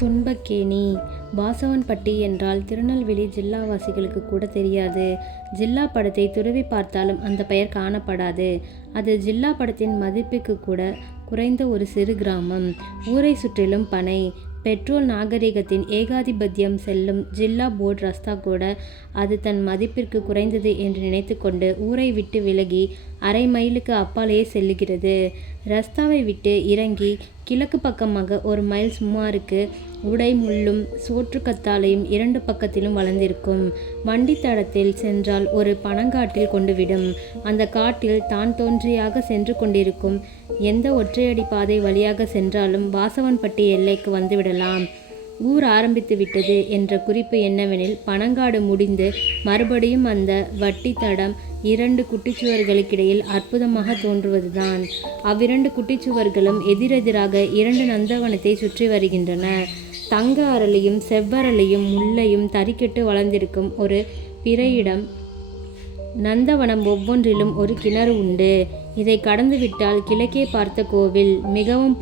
துன்பக்கேணி. வாசவன்பட்டி என்றால் திருநெல்வேலி ஜில்லாவாசிகளுக்கு கூட தெரியாது. ஜில்லா படத்தை துருவி பார்த்தாலும் அந்த பெயர் காணப்படாது. அது ஜில்லா படத்தின் மதிப்புக்கு கூட குறைந்த ஒரு சிறு கிராமம். ஊரை சுற்றிலும் பனை. பெட்ரோல் நாகரிகத்தின் ஏகாதிபத்தியம் செல்லும் ஜில்லா போர்டு ரஸ்தா கூட அது தன் மதிப்பிற்கு குறைந்தது என்று நினைத்து கொண்டு ஊரை விட்டு விலகி அரை மைலுக்கு அப்பாலேயே செல்லுகிறது. ரஸ்தாவை விட்டு இறங்கி கிழக்கு பக்கமாக ஒரு மைல் சுமாருக்கு உடை முள்ளும் சோற்று கத்தாழையும் இரண்டு பக்கத்திலும் வளர்ந்திருக்கும். வண்டி தடத்தில் சென்றால் ஒரு பனங்காட்டில் கொண்டுவிடும். அந்த காட்டில் தான் தோன்றியாக சென்று கொண்டிருக்கும் எந்த ஒற்றையடி பாதை வழியாக சென்றாலும் வாசவன்பட்டி எல்லைக்கு வந்துவிடலாம். ஊர் ஆரம்பித்து விட்டது என்ற குறிப்பு என்னவெனில், பனங்காடு முடிந்து மறுபடியும் அந்த வட்டி தடம் இரண்டு குட்டிச்சுவர்களுக்கிடையில் அற்புதமாக தோன்றுவதுதான். அவ்விரண்டு குட்டிச்சுவர்களும் எதிரெதிராக இரண்டு நந்தவனத்தை சுற்றி வருகின்றன. தங்க அரளியும் செவ்வரளியும் முல்லையும் தறிக்கெட்டு வளர்ந்திருக்கும் ஒரு பிறையிடம். நந்தவனம் ஒவ்வொன்றிலும் ஒரு கிணறு உண்டு. இதை கடந்துவிட்டால் கிழக்கே பார்த்த கோவில் மிகவும்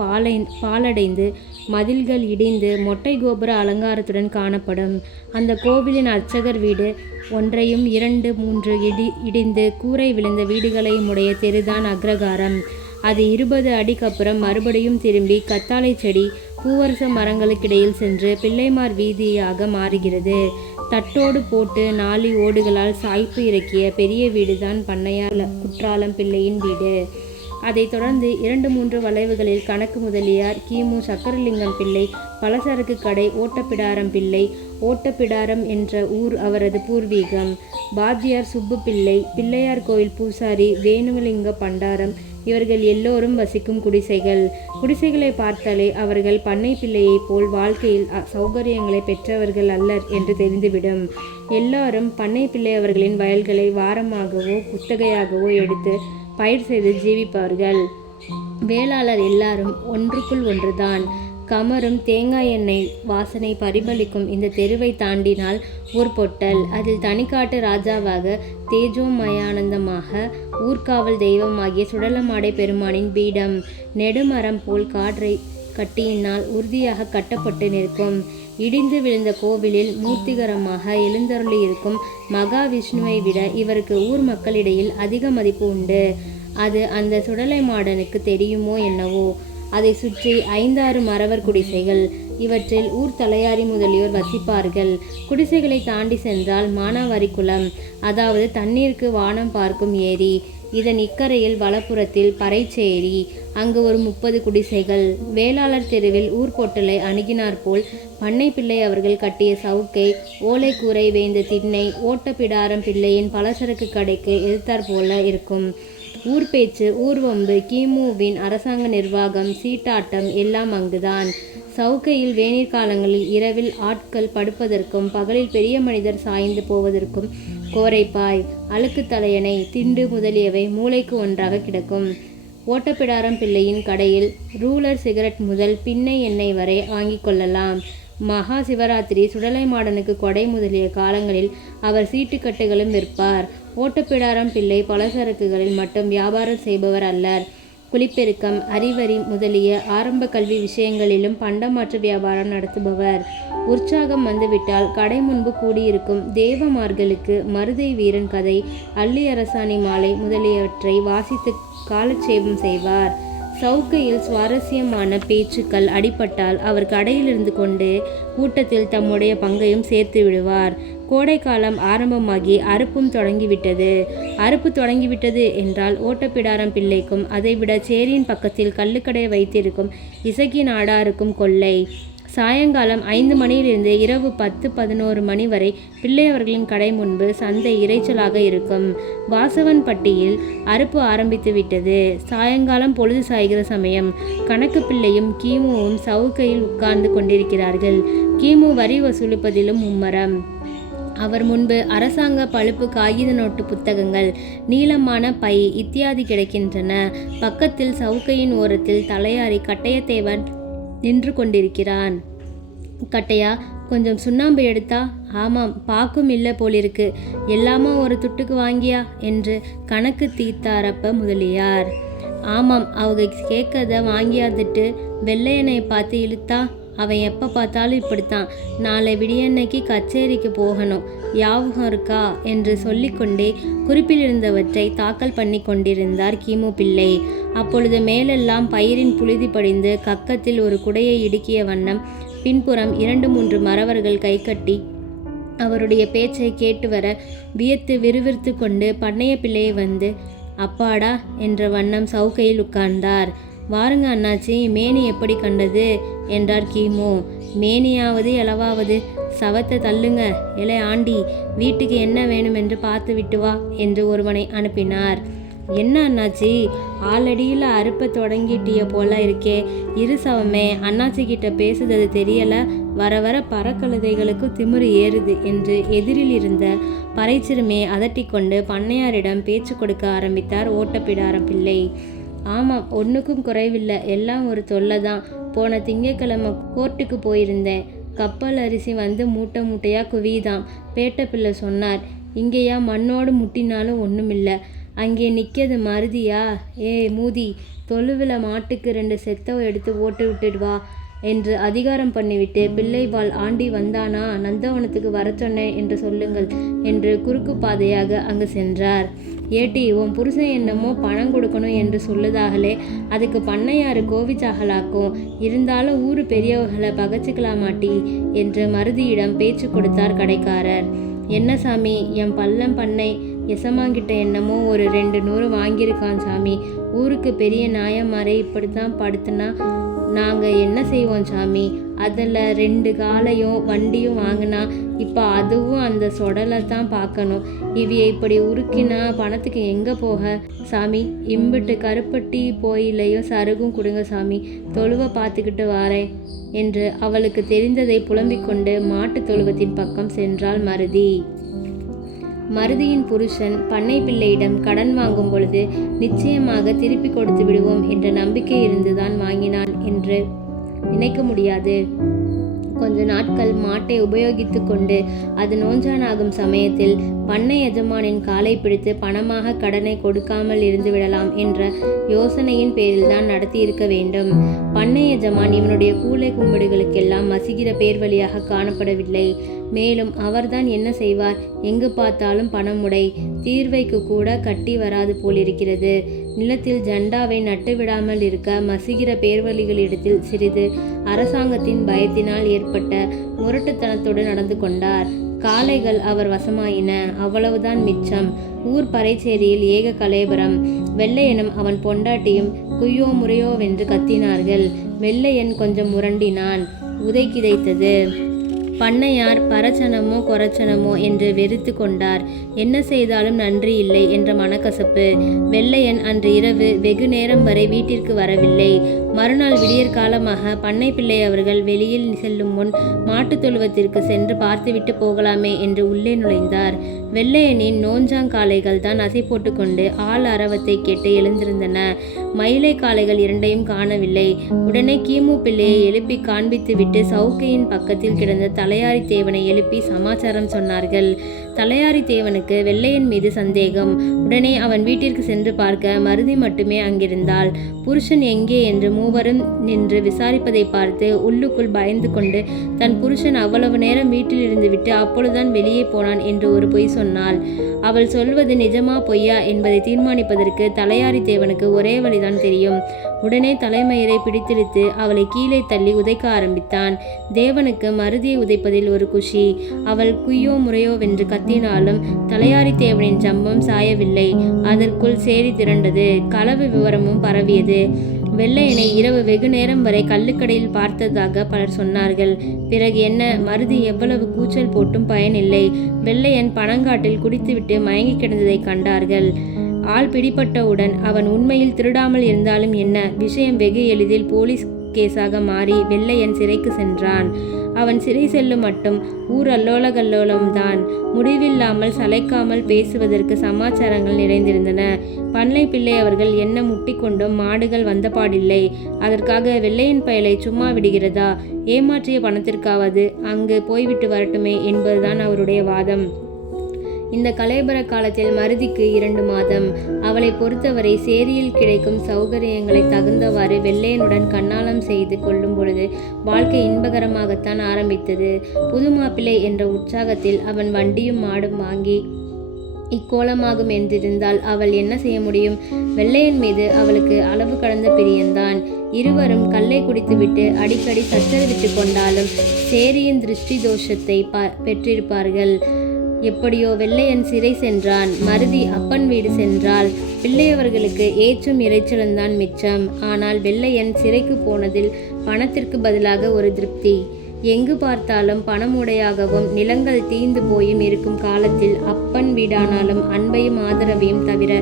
பாலடைந்து மதில்கள் இடிந்து மொட்டை கோபுர அலங்காரத்துடன் காணப்படும். அந்த கோவிலின் அர்ச்சகர் வீடு ஒன்றையும் 2, 3 இடிந்து கூரை விழுந்த வீடுகளையும் உடைய தெருதான் அக்ரகாரம். அது 20 அடிக்கப்புறம் மறுபடியும் திரும்பி கத்தாழை செடி பூவரச மரங்களுக்கிடையில் சென்று பிள்ளைமார் வீதியாக மாறுகிறது. தட்டோடு போட்டு 4 ஓடுகளால் சாய்ப்பு இறக்கிய பெரிய வீடுதான் பண்ணையார் குற்றாலம் பிள்ளையின் வீடு. அதைத் தொடர்ந்து 2, 3 வளைவுகளில் கணக்கு முதலியார், கிமு சக்கரலிங்கம் பிள்ளை, பலசரக்கு கடை ஓட்டப்பிடாரம் பிள்ளை. ஓட்டப்பிடாரம் என்ற ஊர் அவரது பூர்வீகம். பாத்தியார் சுப்பு பிள்ளை, பிள்ளையார் கோயில் பூசாரி வேணுலிங்க பண்டாரம் இவர்கள் எல்லோரும் வசிக்கும் குடிசைகள். குடிசைகளை பார்த்தாலே அவர்கள் பண்ணை பிள்ளையைப் போல் வாழ்க்கையில் சௌகரியங்களை பெற்றவர்கள் அல்லர் என்று தெரிந்துவிடும். எல்லாரும் பண்ணை பிள்ளை அவர்களின் வயல்களை வாரமாகவோ குத்தகையாகவோ எடுத்து பயிர் செய்து ஜீவிப்பார்கள். வேளாளர் எல்லாரும் ஒன்றுக்குள் ஒன்றுதான். கமரும் தேங்காய் எண்ணெய் வாசனை பரிமளிக்கும் இந்த தெருவை தாண்டினால் ஊர்பொட்டல். அதில் தனிக்காட்டு ராஜாவாக தேஜோமயானந்தமாக ஊர்காவல் தெய்வமாகிய சுடலமாடை பெருமானின் பீடம் நெடுமரம் போல் காற்றை கட்டியினால் உறுதியாக கட்டப்பட்டு நிற்கும். இடிந்து விழுந்த கோவிலில் மூர்த்திகரமாக எழுந்தருளி இருக்கும் மகாவிஷ்ணுவை விட இவருக்கு ஊர் மக்களிடையில் அதிக மதிப்பு உண்டு. அது அந்த சுடலை மாடனுக்கு தெரியுமோ என்னவோ. அதை சுற்றி 5, 6 மறவர் குடிசைகள். இவற்றில் ஊர் தலையாரி முதலியோர் வசிப்பார்கள். குடிசைகளை தாண்டி சென்றால் மானாவாரி குளம், அதாவது தண்ணீருக்கு வானம் பார்க்கும் ஏரி. இதன் இக்கரையில் வலப்புறத்தில் பறைச்சேரி. அங்கு ஒரு 30 குடிசைகள். வேளாளர் தெருவில் ஊர்பொட்டலை அணுகினாற்போல் பண்ணை பிள்ளை அவர்கள் கட்டிய சவுக்கை, ஓலை கூரை வேய்ந்த திண்ணை ஓட்டப்பிடாரம் பிள்ளையின் பலசரக்கு கடைக்கு எதிர்த்தாற்போல இருக்கும். ஊர் பேச்சு, ஊர்வம்பு, கிமுவின் அரசாங்க நிர்வாகம், சீட்டாட்டம் எல்லாம் அங்குதான். சவுக்கையில் வேநீர் காலங்களில் இரவில் ஆட்கள் படுப்பதற்கும் பகலில் பெரிய மனிதர் சாய்ந்து போவதற்கும் கோரைப்பாய், அழுக்கு தலையணை, திண்டு முதலியவை மூளைக்கு ஒன்றாக கிடக்கும். ஓட்டப்பிடாரம் பிள்ளையின் கடையில் ரூலர் சிகரெட் முதல் பின்னை எண்ணெய் வரை வாங்கி கொள்ளலாம். மகா சிவராத்திரி, சுடலை மாடனுக்கு கொடை முதலிய காலங்களில் அவர் சீட்டுக்கட்டுகளும் விற்பார். ஓட்டப்பிடாரம் பிள்ளை பலசரக்குகளில் மட்டும் வியாபாரம் செய்பவர் அல்லர். குளிப்பெருக்கம், அறிவறி முதலிய ஆரம்ப கல்வி விஷயங்களிலும் பண்டமாற்று வியாபாரம் நடத்துபவர். உற்சாகம் வந்துவிட்டால் கடை முன்பு கூடியிருக்கும் தேவமார்களுக்கு மருதை வீரன் கதை, அள்ளி அரசாணி மாலை முதலியவற்றை வாசித்து காலட்சேபம் செய்வார். சவுக்கையில் சுவாரஸ்யமான பேச்சுக்கள் அடிபட்டால் அவர் கடையிலிருந்து கொண்டு கூட்டத்தில் தம்முடைய பங்கையும் சேர்த்து விடுவார். கோடைக்காலம் ஆரம்பமாகி அறுப்பும் தொடங்கிவிட்டது. அறுப்பு தொடங்கிவிட்டது என்றால் ஓட்டப்பிடாரம் பிள்ளைக்கும் அதைவிட சேரியின் பக்கத்தில் கள்ளுக்கடை வைத்திருக்கும் இசக்கி நாடாருக்கும் கொள்ளை. சாயங்காலம் 5 மணியிலிருந்து இரவு 10, 11 மணி வரை பிள்ளையவர்களின் கடை முன்பு சந்தை இறைச்சலாக இருக்கும். வாசவன்பட்டியில் அறுப்பு ஆரம்பித்து விட்டது. சாயங்காலம் பொழுது சாய்கிற சமயம். கணக்கு பிள்ளையும் கிமுவும் சவுக்கையில் உட்கார்ந்து கொண்டிருக்கிறார்கள். கிமு வரி வசூலிப்பதிலும் மும்மரம். அவர் முன்பு அரசாங்க பழுப்பு காகித நோட்டு புத்தகங்கள், நீளமான பை இத்தியாதி கிடைக்கின்றன. பக்கத்தில் சவுக்கையின் ஓரத்தில் தலையாரி கட்டையத்தேவன் நின்று கொண்டிருக்கிறான். கட்டையா, கொஞ்சம் சுண்ணாம்பு எடுத்தா? ஆமாம், பாக்கும் இல்லை போலிருக்கு. எல்லாமா ஒரு துட்டுக்கு வாங்கியா என்று கணக்கு தீர்த்தாரப்ப முதலியார். ஆமாம், அவங்க கேட்கறத வாங்கியாந்துட்டு வெள்ளையனை பார்த்து இழுத்தா? அவன் எப்போ பார்த்தாலும் இப்படித்தான். நாளை விடியன்னைக்கு கச்சேரிக்கு போகணும், ஞாபகம் இருக்கா என்று சொல்லிக்கொண்டே குறிப்பில் இருந்தவற்றை தாக்கல் பண்ணி கொண்டிருந்தார் கிமு பிள்ளை. அப்பொழுது மேலெல்லாம் பயிரின் புழுதி படிந்து கக்கத்தில் ஒரு குடையை இடுக்கிய வண்ணம் பின்புறம் 2-3 மறவர்கள் கைகட்டி அவருடைய பேச்சை கேட்டு வர வியத்து விறுவிறுத்து கொண்டு பண்ணைய பிள்ளையை வந்து அப்பாடா என்ற வண்ணம் சவுக்கையில் உட்கார்ந்தார். வாருங்க அண்ணாச்சி, மேனி எப்படி கண்டது என்றார் கிமு. மேனியாவது எளவாவது, சவத்தை தள்ளுங்க. இலை ஆண்டி, வீட்டுக்கு என்ன வேணும் என்று பார்த்து விட்டு வா என்று ஒருவனை அனுப்பினார். என்ன அண்ணாச்சி, ஆளடியில் அறுப்ப தொடங்கிட்டிய போல இருக்கே, இரு சவமே, அண்ணாச்சி கிட்ட பேசுறது தெரியல, வர வர பறக்கழுதைகளுக்கு திமிரு ஏறுது என்று எதிரில் இருந்த பறைச்சிறுமையை அதட்டிக்கொண்டு பண்ணையாரிடம் பேச்சு கொடுக்க ஆரம்பித்தார் ஓட்டப்பிடாரம் பிள்ளை. ஆமாம், ஒன்றுக்கும் குறைவில்லை, எல்லாம் ஒரு தொல்லை தான். போன திங்கக்கிழமை கோர்ட்டுக்கு போயிருந்தேன். கப்பல் அரிசி வந்து மூட்டை மூட்டையாக குவிதான். பேட்ட பிள்ளை சொன்னார். இங்கேயா மண்ணோடு முட்டினாலும் ஒன்றுமில்லை, அங்கே நிற்கிறது மருதியா? ஏ மூதி, தொழுவில் மாட்டுக்கு 2 செத்தவை எடுத்து ஓட்டு விட்டுடு வா என்று அதிகாரம் பண்ணிவிட்டு பிள்ளைவாள் ஆண்டி வந்தானா, நந்தவனத்துக்கு வர சொன்னேன் என்று சொல்லுங்கள் என்று குறுக்கு பாதையாக அங்கு சென்றார். ஏட்டி, உன் புருஷன் என்னமோ பணம் கொடுக்கணும் என்று சொல்லுதாகலே, அதுக்கு பண்ணையாரு கோவிச்சாகலாக்கும், இருந்தாலும் ஊரு பெரியவர்களை பகச்சிக்கலாமாட்டி என்று மருதியிடம் பேச்சு கொடுத்தார் கடைக்காரர். என்ன சாமி, என் பள்ளம் பண்ணை எசமாங்கிட்ட என்னமோ ஒரு 200 வாங்கியிருக்கான் சாமி. ஊருக்கு பெரிய நாயமாரே இப்படித்தான் படுத்துனா நாங்கள் என்ன செய்வோம் சாமி? அதில் 2 காலையும் வண்டியும் வாங்கினா இப்போ அதுவும் அந்த சொடலை தான் பார்க்கணும். இவையை இப்படி உருக்கினா பணத்துக்கு எங்கே போக சாமி? இம்பிட்டு கருப்பட்டி போயிலையும் சருகும் கொடுங்க சாமி, தொழுவை பார்த்துக்கிட்டு வாரேன் என்று அவளுக்கு தெரிந்ததை புலம்பிக் கொண்டு மாட்டு தொழுவத்தின் பக்கம் சென்றாள் மருதி. மருதியின் புருஷன் பண்ணை பிள்ளையிடம் கடன் வாங்கும் பொழுது நிச்சயமாக திருப்பி கொடுத்து விடுவோம் என்ற நம்பிக்கை இருந்துதான் வாங்கினான் என்று நினைக்க முடியாது. கொஞ்ச நாட்கள் மாட்டை உபயோகித்து கொண்டு அது நோஞ்சானாகும் சமயத்தில் பண்ணை எஜமானின் காலை பிடித்து பணமாக கடனை கொடுக்காமல் இருந்து விடலாம் என்ற யோசனையின் பேரில் தான் நடத்தியிருக்க வேண்டும். பண்ணை எஜமான் இவனுடைய கூலை கும்பிடுகளுக்கெல்லாம் மசிகிற பேர் வழியாக காணப்படவில்லை. மேலும் அவர்தான் என்ன செய்வார்? எங்கு பார்த்தாலும் பணமுடை, தீர்வைக்கு கூட கட்டி வராது போலிருக்கிறது. நிலத்தில் ஜண்டாவை நட்டு விடாமல் இருக்க மசிகிற பேர்வழிகளிடத்தில் சிறிது அரசாங்கத்தின் பயத்தினால் ஏற்பட்ட முரட்டுத்தனத்தோடு நடந்து கொண்டார். காளைகள் அவர் வசமாயின, அவ்வளவுதான் மிச்சம். ஊர் பறைச்சேரியில் ஏக கலேபரம். வெள்ளையனும் அவன் பொண்டாட்டியும் குய்யோ முறையோவென்று கத்தினார்கள். வெள்ளையன் கொஞ்சம் முரண்டினான். உதை கிதைத்தது. பண்ணையார் பரச்சனமோ கொரச்சனமோ என்று வெறுத்து கொண்டார். என்ன செய்தாலும் நன்றி இல்லை என்ற மனக்கசப்பு. வெள்ளையன் அன்று இரவு வெகு நேரம் வரை வீட்டிற்கு வரவில்லை. மறுநாள் விடியற் காலமாக பண்ணை பிள்ளை அவர்கள் வெளியில் செல்லும் முன் மாட்டுத் தொழுவத்திற்கு சென்று பார்த்துவிட்டு போகலாமே என்று உள்ளே நுழைந்தார். வெள்ளையனின் நோஞ்சாங்காளைகள் தான் அசை போட்டு கொண்டு ஆள் அரவத்தை கேட்டு எழுந்திருந்தன. மயிலை காளைகள் 2ஐயும் காணவில்லை. உடனே கிமு பிள்ளையை எழுப்பி காண்பித்து விட்டு சவுக்கையின் பக்கத்தில் கிடந்த தலையாரி தேவனை எழுப்பி சமாச்சாரம் சொன்னார்கள். தலையாரி தேவனுக்கு வெள்ளையன் மீது சந்தேகம். உடனே அவன் வீட்டிற்கு சென்று பார்க்க மருதி மட்டுமே அங்கிருந்தாள். புருஷன் எங்கே என்று மூவரும் நின்று விசாரிப்பதை பார்த்து உள்ளுக்குள் பயந்து கொண்டு தன் புருஷன் அவ்வளவு நேரம் வீட்டில் இருந்து விட்டு அப்பொழுதுதான் வெளியே போனான் என்று ஒரு பொய் சொன்னாள். அவள் சொல்வது நிஜமா பொய்யா என்பதை தீர்மானிப்பதற்கு தலையாரி தேவனுக்கு ஒரே வழிதான் தெரியும். உடனே தலைமயிரை பிடித்திருத்து அவளை கீழே தள்ளி உதைக்க ஆரம்பித்தான். தேவனுக்கு மருதியை உதைப்பதில் ஒரு குஷி. அவள் குய்யோ முறையோவென்று கத்தினாலும் தலையாரி தேவனின் ஜம்பம் சாயவில்லை. அதற்குள் சேரி திரண்டது. களவு விவரமும் பரவியது. வெள்ளையனை இரவு வெகு நேரம் வரை கள்ளுக்கடையில் பார்த்ததாக பலர் சொன்னார்கள். பிறகு என்ன? மருதி எவ்வளவு கூச்சல் போட்டும் பயனில்லை. வெள்ளையன் பனங்காட்டில் குடித்துவிட்டு மயங்கி கிடந்ததை கண்டார்கள். ஆள் பிடிபட்டவுடன் அவன் உண்மையில் திருடாமல் இருந்தாலும் என்ன, விஷயம் வெகு எளிதில் போலீஸ் கேஸாக மாறி வெள்ளையன் சிறைக்கு சென்றான். அவன் சிறை செல்லும் மட்டும் ஊர் அல்லோலகல்லோலம்தான். முடிவில்லாமல் சளைக்காமல் பேசுவதற்கு சமாச்சாரங்கள் நிறைந்திருந்தன. பண்ணை பிள்ளை அவர்கள் என்ன முட்டிக்கொண்டும் மாடுகள் வந்தபாடில்லை. அதற்காக வெள்ளையன் பயலை சும்மா விடுகிறதா? ஏமாற்றிய பணத்திற்காவது அங்கு போய்விட்டு வரட்டுமே என்பதுதான் அவருடைய வாதம். இந்த கலேபர காலத்தில் மருதிக்கு 2 மாதம். அவளை பொறுத்தவரை சேரியில் கிடைக்கும் சௌகரியங்களை தகுந்தவாறு வெள்ளையனுடன் கண்ணாலம் செய்து கொள்ளும் பொழுது வாழ்க்கை இன்பகரமாகத்தான் ஆரம்பித்தது. புது மாப்பிள்ளை என்ற உற்சாகத்தில் அவன் வண்டியும் மாடும் வாங்கி இக்கோலமாகும் என்றிருந்தால் அவள் என்ன செய்ய முடியும்? வெள்ளையன் மீது அவளுக்கு அளவு கடந்த பிரியந்தான். இருவரும் கல்லை குடித்துவிட்டு அடிக்கடி சச்சரவிட்டு கொண்டாலும் சேரியின் திருஷ்டி தோஷத்தை பெற்றிருப்பார்கள். எப்படியோ வெள்ளையன் சிறை சென்றான். மருதி அப்பன் வீடு சென்றாள். பிள்ளையவர்களுக்கு ஏற்றும் இறைச்சலும்தான் மிச்சம். ஆனால் வெள்ளையன் சிறைக்கு போனதில் பணத்திற்கு பதிலாக ஒரு திருப்தி. எங்கு பார்த்தாலும் பணமுடையாகவும் நிலங்கள் தீந்து போயும் இருக்கும் காலத்தில் அப்பன் வீடானாலும் அன்பையும் ஆதரவையும் தவிர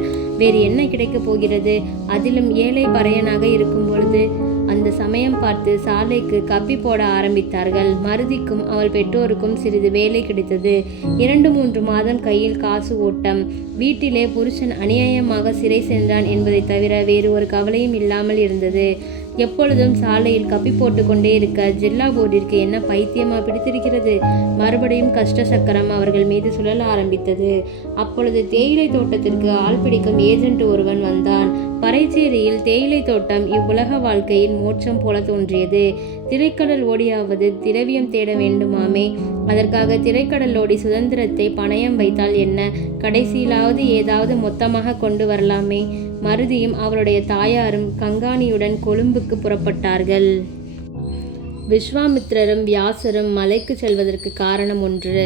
வேறு என்ன கிடைக்கப் போகிறது? அதிலும் ஏழை பறையனாக இருக்கும் பொழுது அந்த சமயம் பார்த்து சாலைக்கு கப்பி போட ஆரம்பித்தார்கள். மருதிக்கும் அவள் பெற்றோருக்கும் சிறிது வேலை கிடைத்தது. 2-3 மாதம் கையில் காசு ஓட்டம். வீட்டிலே புருஷன் அநியாயமாக சிறை சென்றான் என்பதை தவிர வேறு ஒரு கவலையும் இல்லாமல் இருந்தது. எப்பொழுதும் சாலையில் கப்பி போட்டு கொண்டே இருக்க ஜில்லா போர்டிற்கு என்ன பைத்தியமா பிடித்திருக்கிறது? மறுபடியும் கஷ்ட சக்கரம் அவர்கள் மீது சுழல ஆரம்பித்தது. அப்பொழுது தேயிலை தோட்டத்திற்கு ஆள் பிடிக்கும் ஏஜென்ட் ஒருவன் வந்தான். பறைச்சேரியில் தேயிலை தோட்டம் இவ்வுலக வாழ்க்கையின் மோட்சம் போல தோன்றியது. திரைக்கடல் ஓடியாவது திரவியம் தேட வேண்டுமாமே. அதற்காக திரைக்கடல் ஓடி சுதந்திரத்தை பணயம் வைத்தால் என்ன? கடைசியிலாவது ஏதாவது மொத்தமாக கொண்டு வரலாமே. மருதியும் அவளுடைய தாயாரும் கங்காணியுடன் கொழும்புக்கு புறப்பட்டார்கள். விஸ்வாமித்திரரும் வியாசரும் மலைக்கு செல்வதற்கு காரணம் ஒன்று.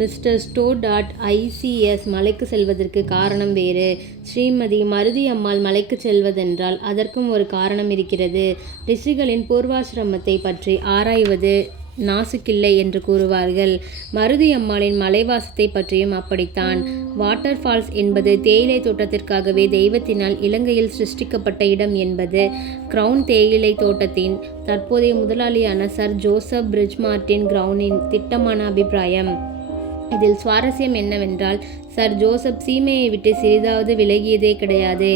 மிஸ்டர் ஸ்டோடாட் ICS மலைக்கு செல்வதற்கு காரணம் வேறு. ஸ்ரீமதி மருதி அம்மாள் மலைக்கு செல்வதென்றால் அதற்கும் ஒரு காரணம் இருக்கிறது. ரிஷிகளின் பூர்வாசிரமத்தை பற்றி ஆராய்வது நாசுக்கில்லை என்று கூறுவார்கள். மருதி அம்மாளின் மலைவாசத்தை பற்றியும் அப்படித்தான். வாட்டர் ஃபால்ஸ் என்பது தேயிலை தோட்டத்திற்காகவே தெய்வத்தினால் இலங்கையில் சிருஷ்டிக்கப்பட்ட இடம் என்பது கிரவுன் தேயிலை தோட்டத்தின் தற்போதைய முதலாளியான சர் ஜோசப் பிரிட்ஜ்மார்டின் கிரவுனின் திட்டமான அபிப்பிராயம். இதில் சுவாரஸ்யம் என்னவென்றால் சர் ஜோசப் சீமையை விட்டு சிறிதாவது விலகியதே கிடையாது.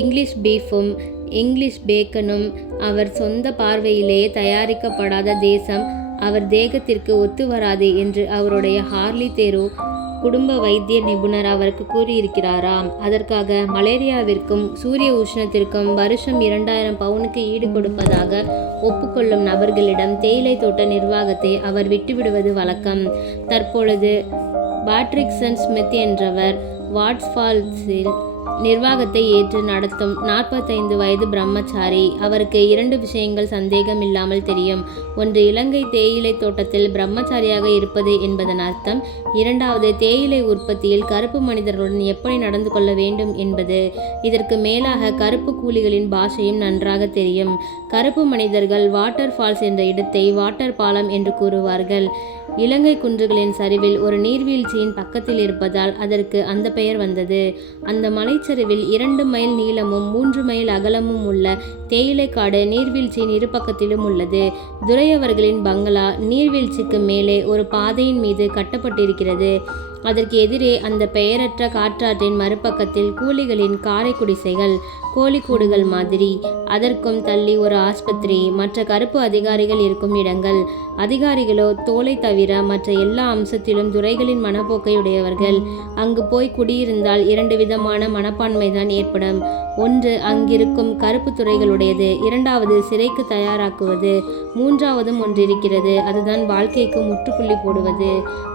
இங்கிலீஷ் பீஃபும் இங்கிலீஷ் பேக்கனும் அவர் சொந்த பார்வையிலேயே தயாரிக்கப்படாத தேசம் அவர் தேகத்திற்கு ஒத்து வராது என்று அவருடைய ஹார்லி தேரோ குடும்ப வைத்திய நிபுணர் அவருக்கு கூறியிருக்கிறாராம். அதற்காக மலேரியாவிற்கும் சூரிய உஷ்ணத்திற்கும் வருஷம் 2000 பவுனுக்கு ஈடு கொடுப்பதாக ஒப்புக்கொள்ளும் நபர்களிடம் தேயிலை தோட்ட நிர்வாகத்தை அவர் விட்டுவிடுவது வழக்கம். தற்பொழுது பாட்ரிக்சன் ஸ்மித் என்றவர் வாட்ஸ்ஃபால்ஸில் நிர்வாகத்தை ஏற்று நடத்தும் 45 வயது பிரம்மச்சாரி. அவருக்கு 2 விஷயங்கள் சந்தேகம் இல்லாமல் தெரியும். ஒன்று, இலங்கை தேயிலை தோட்டத்தில் பிரம்மச்சாரியாக இருப்பது என்பதன் அர்த்தம். 2வது, தேயிலை உற்பத்தியில் கருப்பு மனிதர்களுடன் எப்படி நடந்து கொள்ள வேண்டும் என்பது. இதற்கு மேலாக கருப்பு கூலிகளின் பாஷையும் நன்றாக தெரியும். கருப்பு மனிதர்கள் வாட்டர் ஃபால்ஸ் என்ற இடத்தை வாட்டர் பாலம் என்று கூறுவார்கள். இலங்கை குன்றுகளின் சரிவில் ஒரு நீர்வீழ்ச்சியின் பக்கத்தில் இருப்பதால் அதற்கு அந்த பெயர் வந்தது. அந்த மலைச்சரிவில் 2 மைல் நீளமும் 3 மைல் அகலமும் உள்ள தேயிலை காடு நீர்வீழ்ச்சியின் இரு பக்கத்திலும் உள்ளது. துரை அவர்களின் பங்களா நீர்வீழ்ச்சிக்கு மேலே ஒரு பாதையின் மீது கட்டப்பட்டிருக்கிறது. அதற்கு எதிரே அந்த பெயரற்ற காற்றாற்றின் மறுபக்கத்தில் கூலிகளின் காரை குடிசைகள், கோழிக்கூடுகள் மாதிரி. அதற்கும் தள்ளி ஒரு ஆஸ்பத்திரி, மற்ற கருப்பு அதிகாரிகள் இருக்கும் இடங்கள். அதிகாரிகளோ தோலை தவிர மற்ற எல்லா அம்சத்திலும் துரைகளின் மனப்போக்கையுடையவர்கள். அங்கு போய் குடியிருந்தால் 2 விதமான மனப்பான்மைதான் ஏற்படும். ஒன்று, அங்கிருக்கும் கருப்பு துறைகளுடையது. 2வது, சிறைக்கு தயாராக்குவது. 3வதும் ஒன்றிருக்கிறது. அதுதான் வாழ்க்கைக்கு முற்றுப்புள்ளி போடுவது.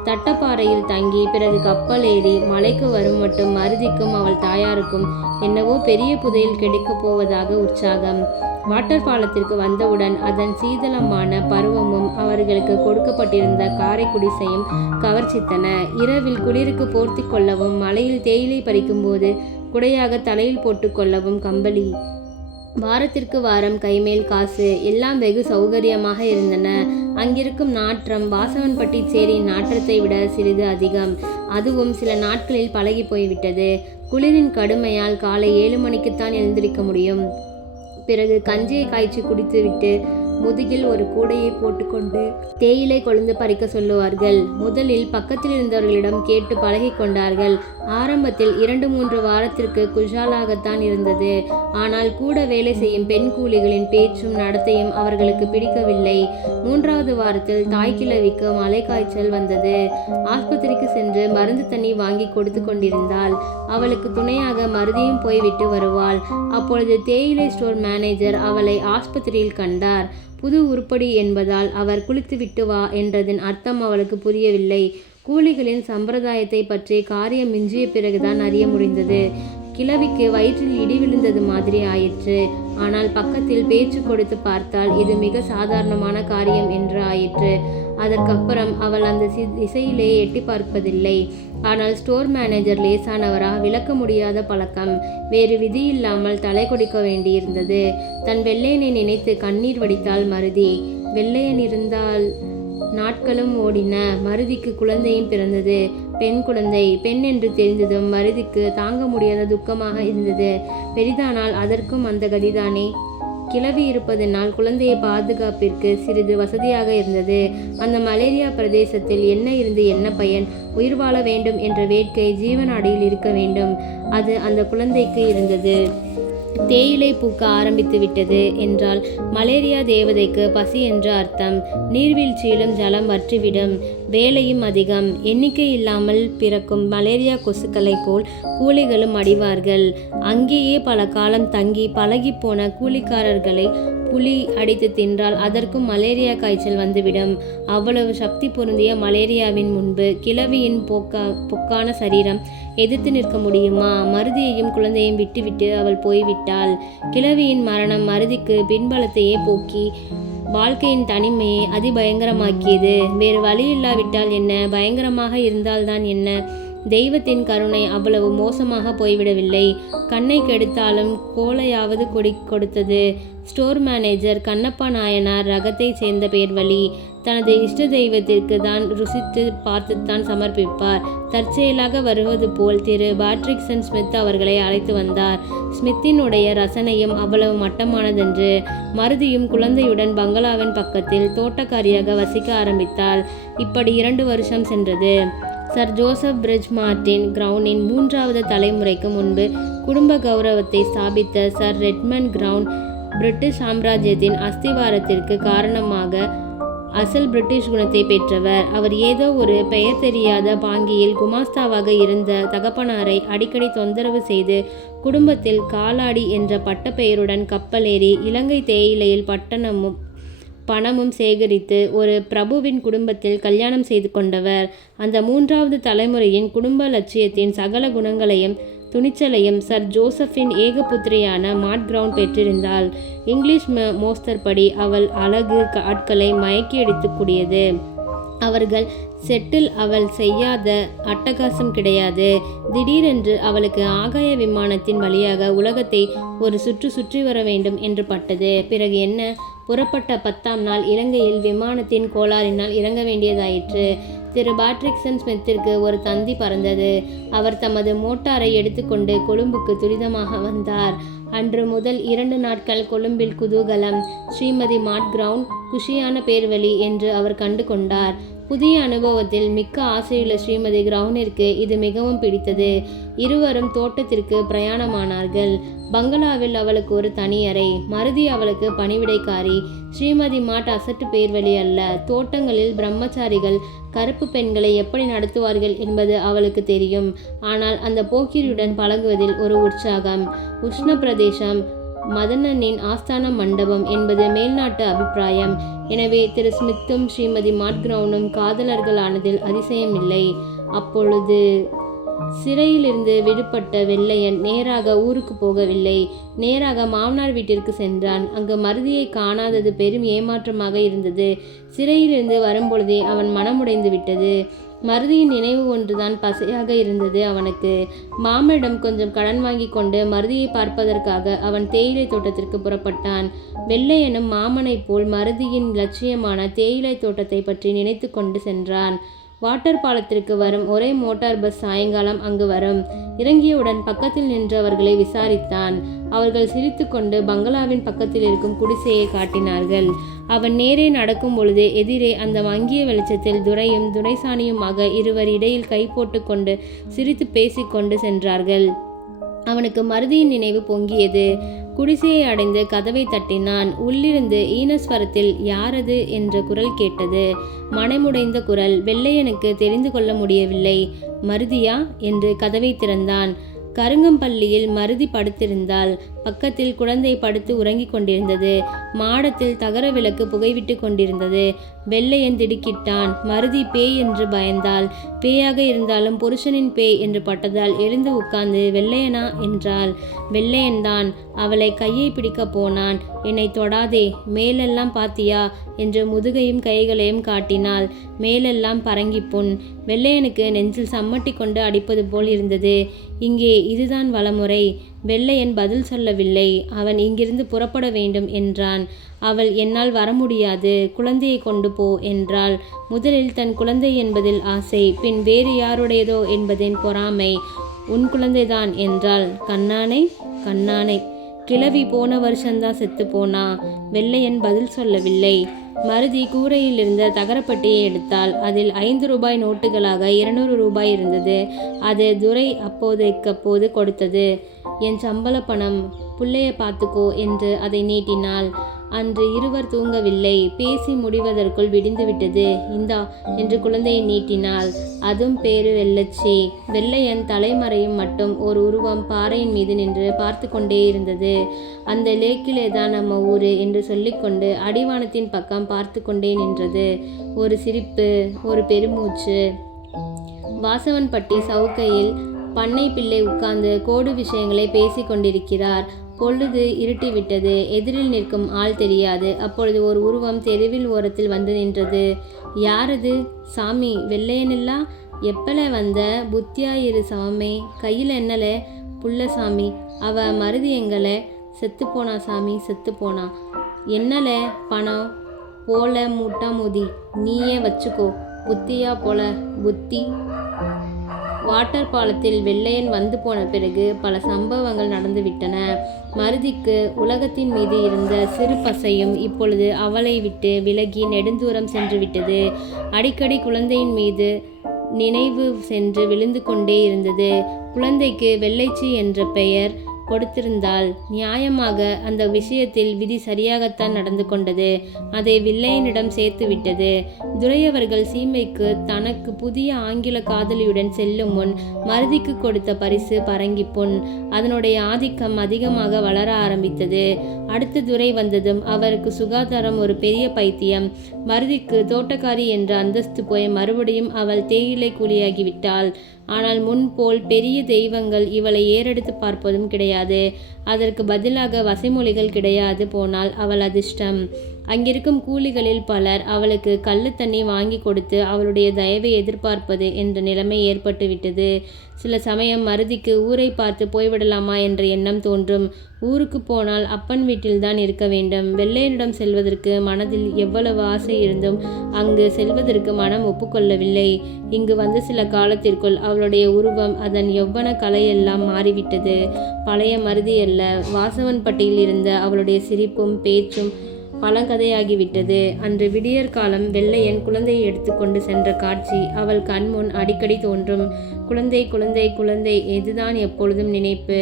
தட்டப்பாறையில் தங்கி பிறகு கப்பல் ஏறி மலைக்கு வரும் மட்டும் மருதிக்கும் அவள் தாயாருக்கும் என்னவோ பெரிய புதையில் கிடைக்கப் போவதாக உற்சாகம். வாட்டர் பாலத்திற்கு வந்தவுடன் அதன் சீதளமான பருவமும் அவர்களுக்கு கொடுக்கப்பட்டிருந்த காரை குடிசையும் கவர்ச்சித்தன. இரவில் குளிருக்கு போர்த்தி கொள்ளவும், மலையில் தேயிலை பறிக்கும்போது குடையாக தலையில் போட்டு கொள்ளவும் கம்பளி. வாரத்திற்கு வாரம் கைமேல் காசு. எல்லாம் வெகு சௌகரியமாக இருந்தன. அங்கிருக்கும் நாற்றம் வாசவன்பட்டி சேரியின் நாற்றத்தை விட சிறிது அதிகம். அதுவும் சில நாட்களில் பழகி போய்விட்டது. குளிரின் கடுமையால் காலை 7 மணிக்குத்தான் எழுந்திருக்க முடியும். பிறகு கஞ்சியை காய்ச்சி குடித்துவிட்டு முதுகில் ஒரு கூடையை போட்டுக்கொண்டு தேயிலை கொழுந்து பறிக்க சொல்லுவார்கள். முதலில் பக்கத்தில் இருந்தவர்களிடம் கேட்டு பழகி கொண்டார்கள். ஆரம்பத்தில் 2-3 வாரத்திற்கு குஷாலாகத்தான் இருந்தது. ஆனால் கூட வேலை செய்யும் பெண் கூலிகளின் பேச்சும் நடத்தையும் அவர்களுக்கு பிடிக்கவில்லை. 3வது வாரத்தில் தாய்க்கிழவிக்கு மலை காய்ச்சல் வந்தது. ஆஸ்பத்திரிக்கு சென்று மருந்து தண்ணி வாங்கி கொடுத்து கொண்டிருந்தாள். அவளுக்கு துணையாக மருதியும் போய்விட்டு வருவாள். அப்பொழுது தேயிலை ஸ்டோர் மேனேஜர் அவளை ஆஸ்பத்திரியில் கண்டார். புது உருப்படி என்பதால் அவர் குளித்துவிட்டு வா என்றதன் அர்த்தம் அவளுக்கு புரியவில்லை. கூலிகளின் சம்பிரதாயத்தை பற்றி காரியம் மிஞ்சிய பிறகுதான் அறிய முடிந்தது. கிழவிக்கு வயிற்றில் இடி விழுந்தது மாதிரி ஆயிற்று. ஆனால் பக்கத்தில் பேச்சு கொடுத்து பார்த்தால் இது மிக சாதாரணமான காரியம் என்று ஆயிற்று. அதற்கப்புறம் அவள் அந்த திசையிலே எட்டி பார்ப்பதில்லை. ஆனால் ஸ்டோர் மேனேஜர் லேசானவரா? விளக்க முடியாத பழக்கம். வேறு விதியில்லாமல் தலை கொடுக்க வேண்டியிருந்தது. தன் வெள்ளையனை நினைத்து கண்ணீர் வடித்தாள் மருதி. வெள்ளையன் இருந்தால் நாட்களும் ஓடின. மருதிக்கு குழந்தையும் பிறந்தது. பெண் குழந்தை. பெண் என்று தெரிந்ததும் மருதிக்கு தாங்க முடியாத துக்கமாக இருந்தது. பெரிதானால் அதற்கும் அந்த கதிதானே. கிளவி இருப்பதனால் குழந்தையை பாதுகாப்பிற்கு சிறிது வசதியாக இருந்தது. அந்த மலேரியா பிரதேசத்தில் என்ன இருந்து என்ன பயன்? உயிர் வாழ வேண்டும் என்ற வேட்கை ஜீவனாடியில் இருக்க வேண்டும். அது அந்த குழந்தைக்கு இருந்தது. தேயிலை பூக்க ஆரம்பித்து விட்டது என்றால் மலேரியா தேவதைக்கு பசி என்று அர்த்தம். நீர்வீழ்ச்சியிலும் ஜலம் வற்றிவிடும். வேலையும் அதிகம். எண்ணிக்கை இல்லாமல் பிறக்கும் மலேரியா கொசுக்களை போல் கூலிகளும் அடிவார்கள். அங்கேயே பல காலம் தங்கி பழகி போன கூலிக்காரர்களை புலி அடித்து தின்றால் அதற்கும் மலேரியா காய்ச்சல் வந்துவிடும். அவ்வளவு சக்தி பொருந்திய மலேரியாவின் முன்பு கிழவியின் பொக்கான சரீரம் எதிர்த்து நிற்க முடியுமா? மருதியையும் குழந்தையும் விட்டுவிட்டு அவள் போய்விட்டாள். கிழவியின் மரணம் மருதிக்கு பின்பலத்தையே போக்கி வாழ்க்கையின் தனிமையை அதிபயங்கரமாக்கியது. வேறு வழி இல்லாவிட்டால் என்ன? பயங்கரமாக இருந்தால்தான் என்ன? தெய்வத்தின் கருணை அவ்வளவு மோசமாக போய்விடவில்லை. கண்ணை கெடுத்தாலும் கோலையாவது கொடுத்தது. ஸ்டோர் மேனேஜர் கண்ணப்பா நாயனார் ரகத்தை சேர்ந்த பேர்வழி. தனது இஷ்ட தெய்வத்திற்கு தான் ருசித்து பார்த்துத்தான் சமர்ப்பிப்பார். தற்செயலாக வருவது போல் திரு பாட்ரிக்சன் ஸ்மித் அவர்களை அழைத்து வந்தார். ஸ்மித்தினுடைய ரசனையும் அவ்வளவு மட்டமானதென்று. மருதியும் குழந்தையுடன் பங்களாவின் பக்கத்தில் தோட்டக்காரியாக வசிக்க ஆரம்பித்தாள். இப்படி 2 வருஷம் சென்றது. சர் ஜோசப் பிரிட்ஜ் மார்ட்டின் கிரவுனின் 3வது தலைமுறைக்கு முன்பு குடும்ப கௌரவத்தை ஸ்தாபித்த சர் ரெட்மண்ட் கிரவுன் பிரிட்டிஷ் சாம்ராஜ்யத்தின் அஸ்திவாரத்திற்கு காரணமாக அசல் பிரிட்டிஷ் குணத்தை பெற்றவர். அவர் ஏதோ ஒரு பெயர் தெரியாத பாங்கியில் குமாஸ்தாவாக இருந்த தகப்பனாரை அடிக்கடி தொந்தரவு செய்து குடும்பத்தில் காலாடி என்ற பட்ட பெயருடன் கப்பலேறி இலங்கை தேயிலையில் பணமும் சேகரித்து ஒரு பிரபுவின் குடும்பத்தில் கல்யாணம் செய்து கொண்டவர். அந்த 3வது தலைமுறையின் குடும்ப லட்சியத்தின் சகல குணங்களையும் துணிச்சலையும் சர் ஜோசப்பின் ஏகபுத்திரியான மாட் கிரவுன் பெற்றிருந்தாள். இங்கிலீஷ் மோஸ்தர் படி அவள் அழகு ஆட்களை மயக்கி எடுத்துக்கூடியது. அவர்கள் செட்டில் அவள் செய்யாத அட்டகாசம் கிடையாது. திடீரென்று அவளுக்கு ஆகாய விமானத்தின் வழியாக உலகத்தை ஒரு சுற்றி வர வேண்டும் என்று பட்டது. பிறகு என்ன? புறப்பட்ட 10ஆம் நாள் இலங்கையில் விமானத்தின் கோளாறினால் இறங்க வேண்டியதாயிற்று. திரு பாட்ரிக்சன் ஸ்மித்திற்கு ஒரு தந்தி பறந்தது. அவர் தமது மோட்டாரை எடுத்துக்கொண்டு கொழும்புக்கு துரிதமாக வந்தார். அன்று முதல் 2 நாட்கள் கொழும்பில் குதூகலம். ஸ்ரீமதி மாட் கிரவுன் குஷியான பேர்வழி என்று அவர் கண்டு கொண்டார். புதிய அனுபவத்தில் மிக்க ஆசையுள்ள ஸ்ரீமதி கிரவுனிற்கு இது மிகவும் பிடித்தது. இருவரும் தோட்டத்திற்கு பிரயாணமானார்கள். பங்களாவில் அவளுக்கு ஒரு தனி அறை. மருதி அவளுக்கு பணிவிடைக்காரி. ஸ்ரீமதி மாட் அசட்டு பேர்வழி அல்ல. தோட்டங்களில் பிரம்மச்சாரிகள் கருப்பு பெண்களை எப்படி நடத்துவார்கள் என்பது அவளுக்கு தெரியும். ஆனால் அந்த போக்கிரியுடன் பழகுவதில் ஒரு உற்சாகம். உஷ்ண பிரதேசம், மதனனின் ஆஸ்தான மண்டபம் என்பது மேல்நாட்டு அபிப்பிராயம். எனவே திரு ஸ்மித்தும் ஸ்ரீமதி மாட் கிரவுனும் காதலர்களானதில் அதிசயமில்லை. அப்பொழுது சிறையிலிருந்து விடுபட்ட வெள்ளையன் நேராக ஊருக்கு போகவில்லை. நேராக மாமனார் வீட்டிற்கு சென்றான். அங்கு மருதியை காணாதது பெரும் ஏமாற்றமாக இருந்தது. சிறையிலிருந்து வரும்பொழுதே அவன் மனமுடைந்து விட்டது. மருதியின் நினைவு ஒன்றுதான் பசையாக இருந்தது அவனுக்கு. மாமனிடம் கொஞ்சம் கடன் வாங்கி கொண்டு மருதியை பார்ப்பதற்காக அவன் தேயிலை தோட்டத்திற்கு புறப்பட்டான். வெள்ளையனும் மாமனை போல் மருதியின் லட்சியமான தேயிலை தோட்டத்தை பற்றி நினைத்து கொண்டு சென்றான். வாட்டர் பாலத்திற்கு வரும் ஒரே மோட்டார் பஸ் சாயங்காலம் அங்கு வரும். இறங்கியவுடன் பக்கத்தில் நின்றவர்களை விசாரித்தான். அவர்கள் சிரித்துக்கொண்டு பங்களாவின் பக்கத்தில் இருக்கும் குடிசையை காட்டினார்கள். அவன் நேரே நடக்கும் பொழுது எதிரே அந்த மங்கிய வெளிச்சத்தில் துரையும் துரைசாணியுமாக இருவர் இடையில் கை போட்டு கொண்டு சிரித்து பேசிக்கொண்டு சென்றார்கள். அவனுக்கு மருதியின் நினைவு பொங்கியது. குடிசையை அடைந்து கதவை தட்டினான். உள்ளிருந்து ஈனஸ்வரத்தில் யாரது என்ற குரல் கேட்டது. மனமுடைந்த குரல். வெள்ளையனுக்கு தெரிந்து கொள்ள முடியவில்லை. மருதியா என்று கதவை திறந்தான். கருங்கம்பள்ளியில் மருதி படுத்திருந்தாள். பக்கத்தில் குழந்தை படுத்து உறங்கிக் கொண்டிருந்தது. மாடத்தில் தகர விளக்கு புகைவிட்டு கொண்டிருந்தது. வெள்ளையன் திடுக்கிட்டான். மருதி பேய் என்று பயந்தாள். பேயாக இருந்தாலும் புருஷனின் பேய் என்று பட்டதால் எழுந்து உட்கார்ந்து வெள்ளையனா என்றாள். வெள்ளையன்தான். அவளை கையை பிடிக்க போனான். என்னை தொடாதே, மேலெல்லாம் பாத்தியா என்று முதுகையும் கைகளையும் காட்டினாள். மேலெல்லாம் பரங்கி புண். வெள்ளையனுக்கு நெஞ்சில் சம்மட்டி கொண்டு அடிப்பது போல் இருந்தது. இங்கே இதுதான் வளமுறை. வெள்ளையன் பதில் சொல்லவில்லை. அவன் இங்கிருந்து புறப்பட வேண்டும் என்றான். அவள் என்னால் வர முடியாது, குழந்தையை கொண்டு போ என்றாள். முதலில் தன் குழந்தை என்பதில் ஆசை, பின் வேறு யாருடையதோ என்பதின் பொறாமை. உன் குழந்தைதான் என்றாள். கண்ணானை கண்ணானை. கிழவி போன வருஷந்தான் செத்து போனா. வெள்ளையன் பதில் சொல்லவில்லை. மருதி கூரையில் இருந்த தகரப்பட்டியை எடுத்தாள். அதில் 5 ரூபாய் நோட்டுகளாக 200 ரூபாய் இருந்தது. அது துரை அப்போதைக்கப்போது கொடுத்தது. என் சம்பள பணம், புள்ளைய பார்த்துக்கோ என்று அதை நீட்டினாள். அன்று இருவர் தூங்கவில்லை. பேசி முடிவதற்குள் விடிந்துவிட்டது. இந்தா என்று குழந்தையை நீட்டினாள். அதுவும் பேரு வெள்ளச்சி. வெள்ளையன் தலைமறையும் மட்டும் ஒரு உருவம் பாறையின் மீது நின்று பார்த்து கொண்டே இருந்தது. அந்த லேக்கிலே தான் நம்ம ஊரு என்று சொல்லிக்கொண்டு அடிவானத்தின் பக்கம் பார்த்து கொண்டே நின்றது. ஒரு சிரிப்பு, ஒரு பெருமூச்சு. வாசவன்பட்டி சவுக்கையில் பண்ணை பிள்ளை உட்கார்ந்து கோடு விஷயங்களை பேசி கொண்டிருக்கிறார். பொழுது இருட்டிவிட்டது. எதிரில் நிற்கும் ஆள் தெரியாது. அப்பொழுது ஒரு உருவம் தெருவில் ஓரத்தில் வந்து நின்றது. யாரது? சாமி, வெள்ளையனில்லா? எப்பல வந்த? புத்தியாயிரு சாமி. கையில் என்னல? புள்ள சாமி. அவ மருதி எங்கல? செத்து போனா சாமி, செத்து போனா. என்னல பணம்? போல மூட்டா முதி, நீயே வச்சுக்கோ. புத்தியா போல? புத்தி. வாட்டர் பாலத்தில் வெள்ளையன் வந்து போன பிறகு பல சம்பவங்கள் நடந்துவிட்டன. மருதிக்கு உலகத்தின் மீது இருந்த சிறு பசையும் இப்பொழுது அவளை விட்டு விலகி நெடுந்தூரம் சென்று விட்டது. அடிக்கடி குழந்தையின் மீது நினைவு சென்று விழுந்து கொண்டே இருந்தது. குழந்தைக்கு வெள்ளைச்சி என்ற பெயர் கொடுத்திருந்தால் நியாயமாக அந்த விஷயத்தில் விதி சரியாகத்தான் நடந்து கொண்டது. அதை வெள்ளையனிடம் சேர்த்து விட்டது. துரையவர்கள் சீமைக்கு தனக்கு புதிய ஆங்கில காதலியுடன் செல்லும் முன் மருதிக்கு கொடுத்த பரிசு பரங்கி பொன். அதனுடைய ஆதிக்கம் அதிகமாக வளர ஆரம்பித்தது. அடுத்து துரை வந்ததும் அவருக்கு சுகாதாரம் ஒரு பெரிய பைத்தியம். மருதிக்கு தோட்டக்காரி என்ற அந்தஸ்து போய் மறுபடியும் அவள் தேயிலை கூலியாகிவிட்டாள். ஆனால் முன்போல் பெரிய தெய்வங்கள் இவளை ஏறெடுத்து பார்ப்பதும் கிடையாது. அதற்கு பதிலாக வசைமொழிகள் கிடையாது போனால் அவள் அதிர்ஷ்டம். அங்கிருக்கும் கூலிகளில் பலர் அவளுக்கு கள்ளு தண்ணி வாங்கி கொடுத்து அவளுடைய தயவை எதிர்பார்ப்பது என்ற நிலைமை ஏற்பட்டுவிட்டது. சில சமயம் மருதிக்கு ஊரை பார்த்து போய்விடலாமா என்ற எண்ணம் தோன்றும். ஊருக்கு போனால் அப்பன் வீட்டில்தான் இருக்க வேண்டும். வெள்ளையனிடம் செல்வதற்கு மனதில் எவ்வளவு ஆசை இருந்தும் அங்கு செல்வதற்கு மனம் ஒப்புக்கொள்ளவில்லை. இங்கு வந்து சில காலத்திற்குள் அவளுடைய உருவம், அதன் யௌவன கலையெல்லாம் மாறிவிட்டது. பழைய மருதி அல்ல. வாசவன்பட்டியில் இருந்த அவளுடைய சிரிப்பும் பேச்சும் பழங்கதையாகிவிட்டது. அன்று விடியற்காலம் வெள்ளையன் குழந்தையை எடுத்துக்கொண்டு சென்ற காட்சி அவள் கண்முன் அடிக்கடி தோன்றும். குழந்தை குழந்தை குழந்தை, இதுதான் எப்பொழுதும் நினைப்பு.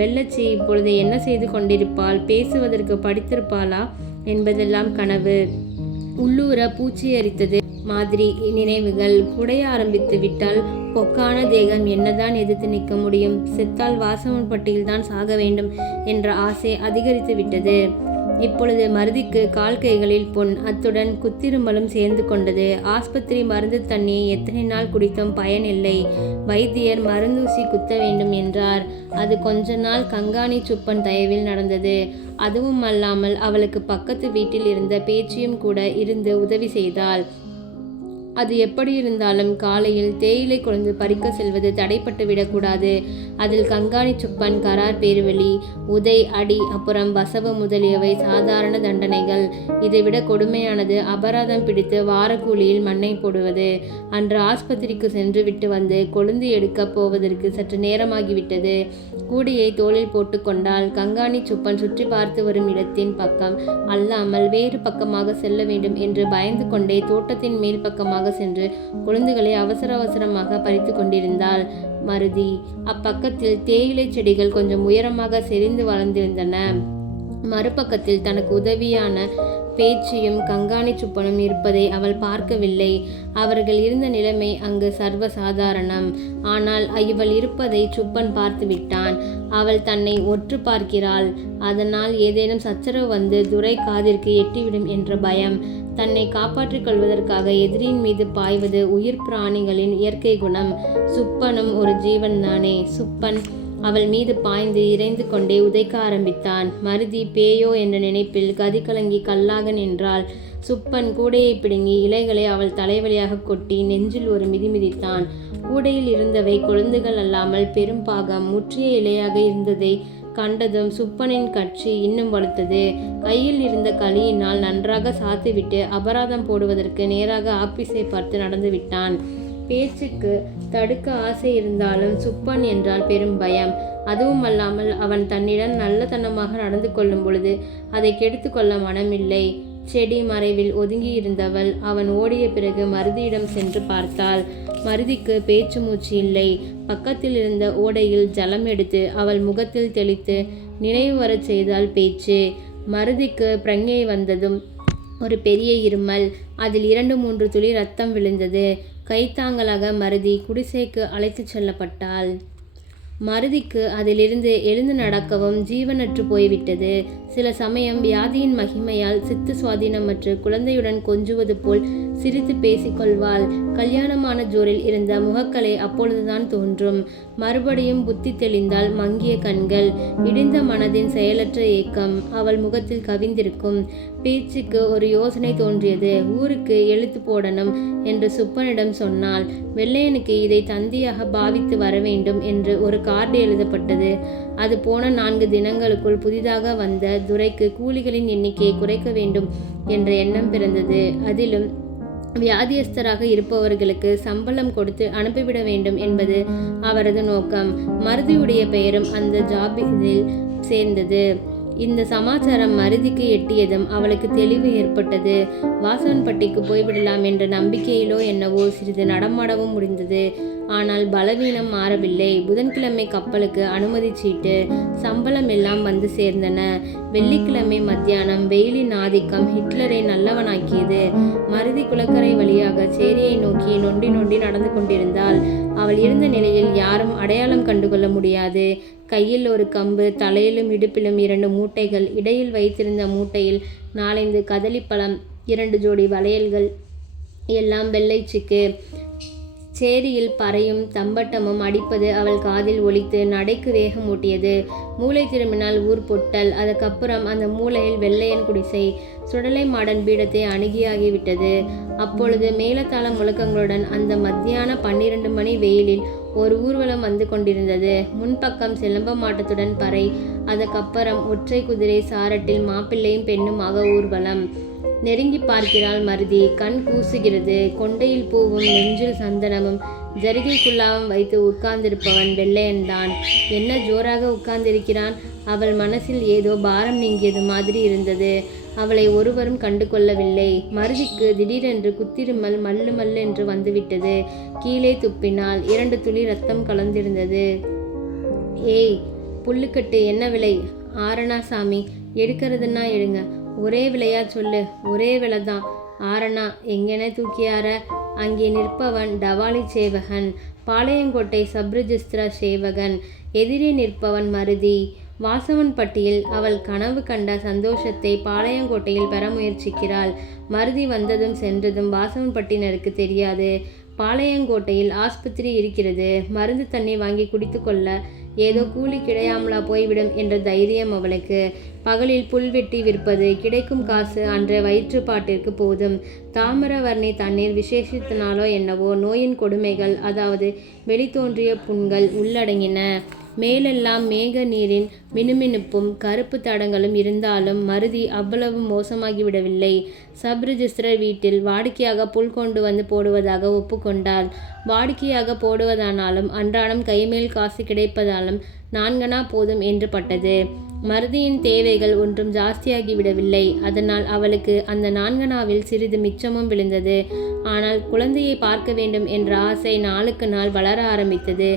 வெள்ளச்சி இப்பொழுது என்ன செய்து கொண்டிருப்பாள்? பேசுவதற்கு படித்திருப்பாளா என்பதெல்லாம் கனவு. உள்ளூர பூச்சி அரித்தது மாதிரி நினைவுகள். குடைய ஆரம்பித்து விட்டால் பொக்கான தேகம் என்னதான் எதிர்த்து நிற்க முடியும்? செத்தால் வாசவன்பட்டியில் தான் சாக வேண்டும் என்ற ஆசை அதிகரித்து விட்டது. இப்பொழுது மருதிக்கு கால் கைகளில் புண், அத்துடன் குத்திருமலும் சேர்ந்து கொண்டது. ஆஸ்பத்திரி மருந்து தண்ணியை எத்தனை நாள் குடித்தும் பயனில்லை. வைத்தியர் மருந்தூசி குத்த வேண்டும் என்றார். அது கொஞ்ச நாள் கங்காணி சுப்பன் தயவில் நடந்தது. அதுவும் அல்லாமல் அவளுக்கு பக்கத்து வீட்டில் இருந்த பேச்சியும் கூட இருந்து உதவி செய்தாள். அது எப்படி இருந்தாலும் காலையில் தேயிலை கொழுந்து பறிக்க செல்வது தடைப்பட்டு விடக்கூடாது. அதில் கங்காணி சுப்பன், கரார் பேருவழி, உதை, அடி, அப்புறம் வசவு முதலியவை சாதாரண தண்டனைகள். இதைவிட கொடுமையானது அபராதம் பிடித்து வாரக்கூலியில் மண்ணை போடுவது. அன்று ஆஸ்பத்திரிக்கு சென்று விட்டு வந்து கொழுந்து எடுக்க போவதற்கு சற்று நேரமாகிவிட்டது. கூடையை தோளில் போட்டு கொண்டால் கங்காணி சுப்பன் சுற்றி பார்த்து வரும் இடத்தின் பக்கம் அல்லாமல் வேறு பக்கமாக செல்ல வேண்டும் என்று பயந்து கொண்டே தோட்டத்தின் மேல் பக்கமாக சென்று கொழுந்துகளை அவசர அவசரமாக பறித்து கொண்டிருந்தாள் மருதி. அப்பக்கத்தில் தேயிலை செடிகள் கொஞ்சம் உயரமாக செறிந்து வளர்ந்திருந்தன. மறுபக்கத்தில் தனக்கு உதவியான பேச்சியும் கங்காணி சுப்பனும் இருப்பதை அவள் பார்க்கவில்லை. அவர்கள் இருந்த நிலைமை அங்கு சர்வசாதாரணம். ஆனால் இவள் இருப்பதை சுப்பன் பார்த்து விட்டான். அவள் தன்னை ஒற்று பார்க்கிறாள். அதனால் ஏதேனும் சச்சரவு வந்து துரை காதிற்கு எட்டிவிடும் என்ற பயம். தன்னை காப்பாற்றிக் கொள்வதற்காக எதிரியின் மீது பாய்வது உயிர் பிராணிகளின் இயற்கை குணம். சுப்பனும் ஒரு ஜீவன்தானே. சுப்பன் அவள் மீது பாய்ந்து இறைந்து கொண்டே உதைக்க ஆரம்பித்தான். மருதி பேயோ என்ற நினைப்பில் கதி கலங்கி கல்லாக நின்றாள். சுப்பன் கூடையை பிடுங்கி இலைகளை அவள் தலைவலியாக கொட்டி நெஞ்சில் ஒரு மிதி மிதித்தான். கூடையில் இருந்தவை கொழுந்துகள் அல்லாமல் பெரும் பாகம் முற்றிய இலையாக இருந்ததை கண்டதும் சுப்பனின் கட்சி இன்னும் வலுத்தது. கையில் இருந்த களியினால் நன்றாக சாத்திவிட்டு அபராதம் போடுவதற்கு நேராக ஆபீஸை பார்த்து நடந்து விட்டான். பேச்சுக்கு தடுக்க ஆசை இருந்தாலும் சுப்பன் என்றால் பெரும் பயம். அதுவும் அல்லாமல் அவன் தன்னிடம் நல்லதனமாக நடந்து கொள்ளும் பொழுது அதை கெடுத்து கொள்ள மனமில்லை. செடி மறைவில் ஒதுங்கியிருந்தவள் அவன் ஓடிய பிறகு மருதியிடம் சென்று பார்த்தாள். மருதிக்கு பேச்சு மூச்சு இல்லை. பக்கத்தில் இருந்த ஓடையில் ஜலம் எடுத்து அவள் முகத்தில் தெளித்து நினைவு வரச் செய்தாள் பேச்சு. மருதிக்கு பிரஞை வந்ததும் ஒரு பெரிய இருமல். அதில் 2-3 துளி ரத்தம் விழுந்தது. கைத்தாங்கலாக மருதி குடிசைக்கு அழைத்து செல்லப்பட்டாள். மருதிக்கு அதிலிருந்து எழுந்து நடக்கவும் ஜீவனற்று போய்விட்டது. சில சமயம் வியாதியின் மகிமையால் சித்து சுவாதீனமற்று குழந்தையுடன் கொஞ்சுவது போல் சிரித்து பேசிக்கொள்வாள். கல்யாணமான ஜோரில் இருந்த முகக்கலை அப்பொழுதுதான் தோன்றும். மறுபடியும் புத்தி தெளிந்தால் மங்கிய கண்கள், இடிந்த மனதின் செயலற்ற ஏக்கம் அவள் முகத்தில் கவிந்திருக்கும். பேச்சுக்கு ஒரு யோசனை தோன்றியது. ஊருக்கு எழுத்து போடணும் என்று சுப்பனிடம் சொன்னாள். வெள்ளையனுக்கு இதை தந்தியாக பாவித்து வர வேண்டும் என்று ஒரு கார்டு எழுதப்பட்டது. அது போன 4 தினங்களுக்குள் புதிதாக வந்த துரைக்கு கூலிகளின் எண்ணிக்கையை குறைக்க வேண்டும் என்ற எண்ணம் பிறந்தது. அதிலும் வியாதியஸ்தராக இருப்பவர்களுக்கு சம்பளம் கொடுத்து அனுப்பிவிட வேண்டும் என்பது அவரது நோக்கம். மருதியுடைய பெயரும் அந்த ஜாபில் சேர்ந்தது. இந்த சமாச்சாரம் மருதிக்கு எட்டியதும் அவளுக்கு தெளிவு ஏற்பட்டது. வாசவன்பட்டிக்கு போய்விடலாம் என்ற நம்பிக்கையிலோ என்னவோ சிறிது நடமாடவும் முடிந்தது. ஆனால் பலவீனம் மாறவில்லை. புதன்கிழமை கப்பலுக்கு அனுமதி சீட்டு, சம்பளம் எல்லாம் வந்து சேர்ந்தன. வெள்ளிக்கிழமை மத்தியானம் வெயிலின் ஆதிக்கம் ஹிட்லரை நல்லவனாக்கியது. மருதி குளக்கரை வழியாக சேரியை நோக்கி நொண்டி நொண்டி நடந்து கொண்டிருந்தாள். அவள் இருந்த நிலையில் யாரும் அடையாளம் கண்டுகொள்ள முடியாது. கையில் ஒரு கம்பு, தலையிலும் இடுப்பிலும் 2 மூட்டைகள், இடையில் வைத்திருந்த மூட்டையில் 4-5 கதளிப்பழம், 2 ஜோடி வளையல்கள், எல்லாம் வெள்ளைச்சிக்கு. சேரியில் பறையும் தம்பட்டமும் அடிப்பது அவள் காதில் ஒலித்து நடைக்கு வேகம் ஊட்டியது. மூளை திரும்பினால் ஊர் பொட்டல். அதுக்கப்புறம் அந்த மூலையில் வெள்ளையன் குடிசை. சுடலை மாடன் பீடத்தை அணுகியாகிவிட்டது. அப்பொழுது மேலத்தாள முழக்கங்களுடன் அந்த மத்தியான 12 மணி வெயிலில் ஒரு ஊர்வலம் வந்து கொண்டிருந்தது. முன்பக்கம் சிலம்ப மாட்டத்துடன் பறை. அதுக்கப்புறம் ஒற்றை குதிரை சாரட்டில் மாப்பிள்ளையும் பெண்ணுமாக ஊர்வலம். நெருங்கி பார்க்கிறாள் மருதி. கண் கூசுகிறது. கொண்டையில் பூவும் நெஞ்சில் சந்தனமும் ஜரிகைக்குள்ளாவும் வைத்து உட்கார்ந்திருப்பவன் வெள்ளையன்தான். என்ன ஜோராக உட்கார்ந்திருக்கிறான். அவள் மனசில் ஏதோ பாரம் நீங்கியது மாதிரி இருந்தது. அவளை ஒருவரும் கண்டு கொள்ளவில்லை. மருதிக்கு திடீரென்று குத்திருமல் மல்லு மல்லு என்று வந்துவிட்டது. கீழே துப்பினாள். 2 துளி ரத்தம் கலந்திருந்தது. ஏய் புல்லுக்கட்டு என்ன விலை? 6 சாமி. எடுக்கிறதுன்னா எடுங்க. ஒரே விலையா சொல்லு. ஒரே விலை தான். 6 எங்கென தூக்கியார? அங்கே நிற்பவன் டவாலி சேவகன், பாளையங்கோட்டை சப்ரிஜிஸ்திரா சேவகன். எதிரே நிற்பவன் மருதி. வாசவன்பட்டியில் அவள் கனவு கண்ட சந்தோஷத்தை பாளையங்கோட்டையில் பெற முயற்சிக்கிறாள். மருதி வந்ததும் சென்றதும் வாசவன்பட்டினருக்கு தெரியாது. பாளையங்கோட்டையில் ஆஸ்பத்திரி இருக்கிறது. மருந்து தண்ணி வாங்கி குடித்து கொள்ள ஏதோ கூலி கிடையாமலா போய்விடும் என்ற தைரியம் அவளுக்கு. பகலில் புல் வெட்டி விற்பது, கிடைக்கும் காசு அன்றைய வயிற்றுப்பாட்டிற்கு போதும். தாமிரவர்ணி தண்ணீர் விசேஷத்தினாலோ என்னவோ நோயின் கொடுமைகள், அதாவது வெளித்தோன்றிய புண்கள் உள்ளடங்கின. மேலெல்லாம் மேக நீரின் மினுமினுப்பும் கருப்பு தடங்களும் இருந்தாலும் மருதி அவ்வளவு மோசமாகிவிடவில்லை. சப் ரிஜிஸ்டர் வீட்டில் வாடிக்கையாக புல் கொண்டு வந்து போடுவதாக ஒப்புக்கொண்டாள். வாடிக்கையாக போடுவதானாலும் அன்றாடம் கைமேல் காசு கிடைப்பதாலும் 4 போதும் என்று பட்டது. மருதியின் தேவைகள் ஒன்றும் ஜாஸ்தியாகிவிடவில்லை. அதனால் அவளுக்கு அந்த 4 சிறிது மிச்சமும் விழுந்தது. ஆனால் குழந்தையை பார்க்க வேண்டும் என்ற ஆசை நாளுக்கு நாள் வளர ஆரம்பித்தது.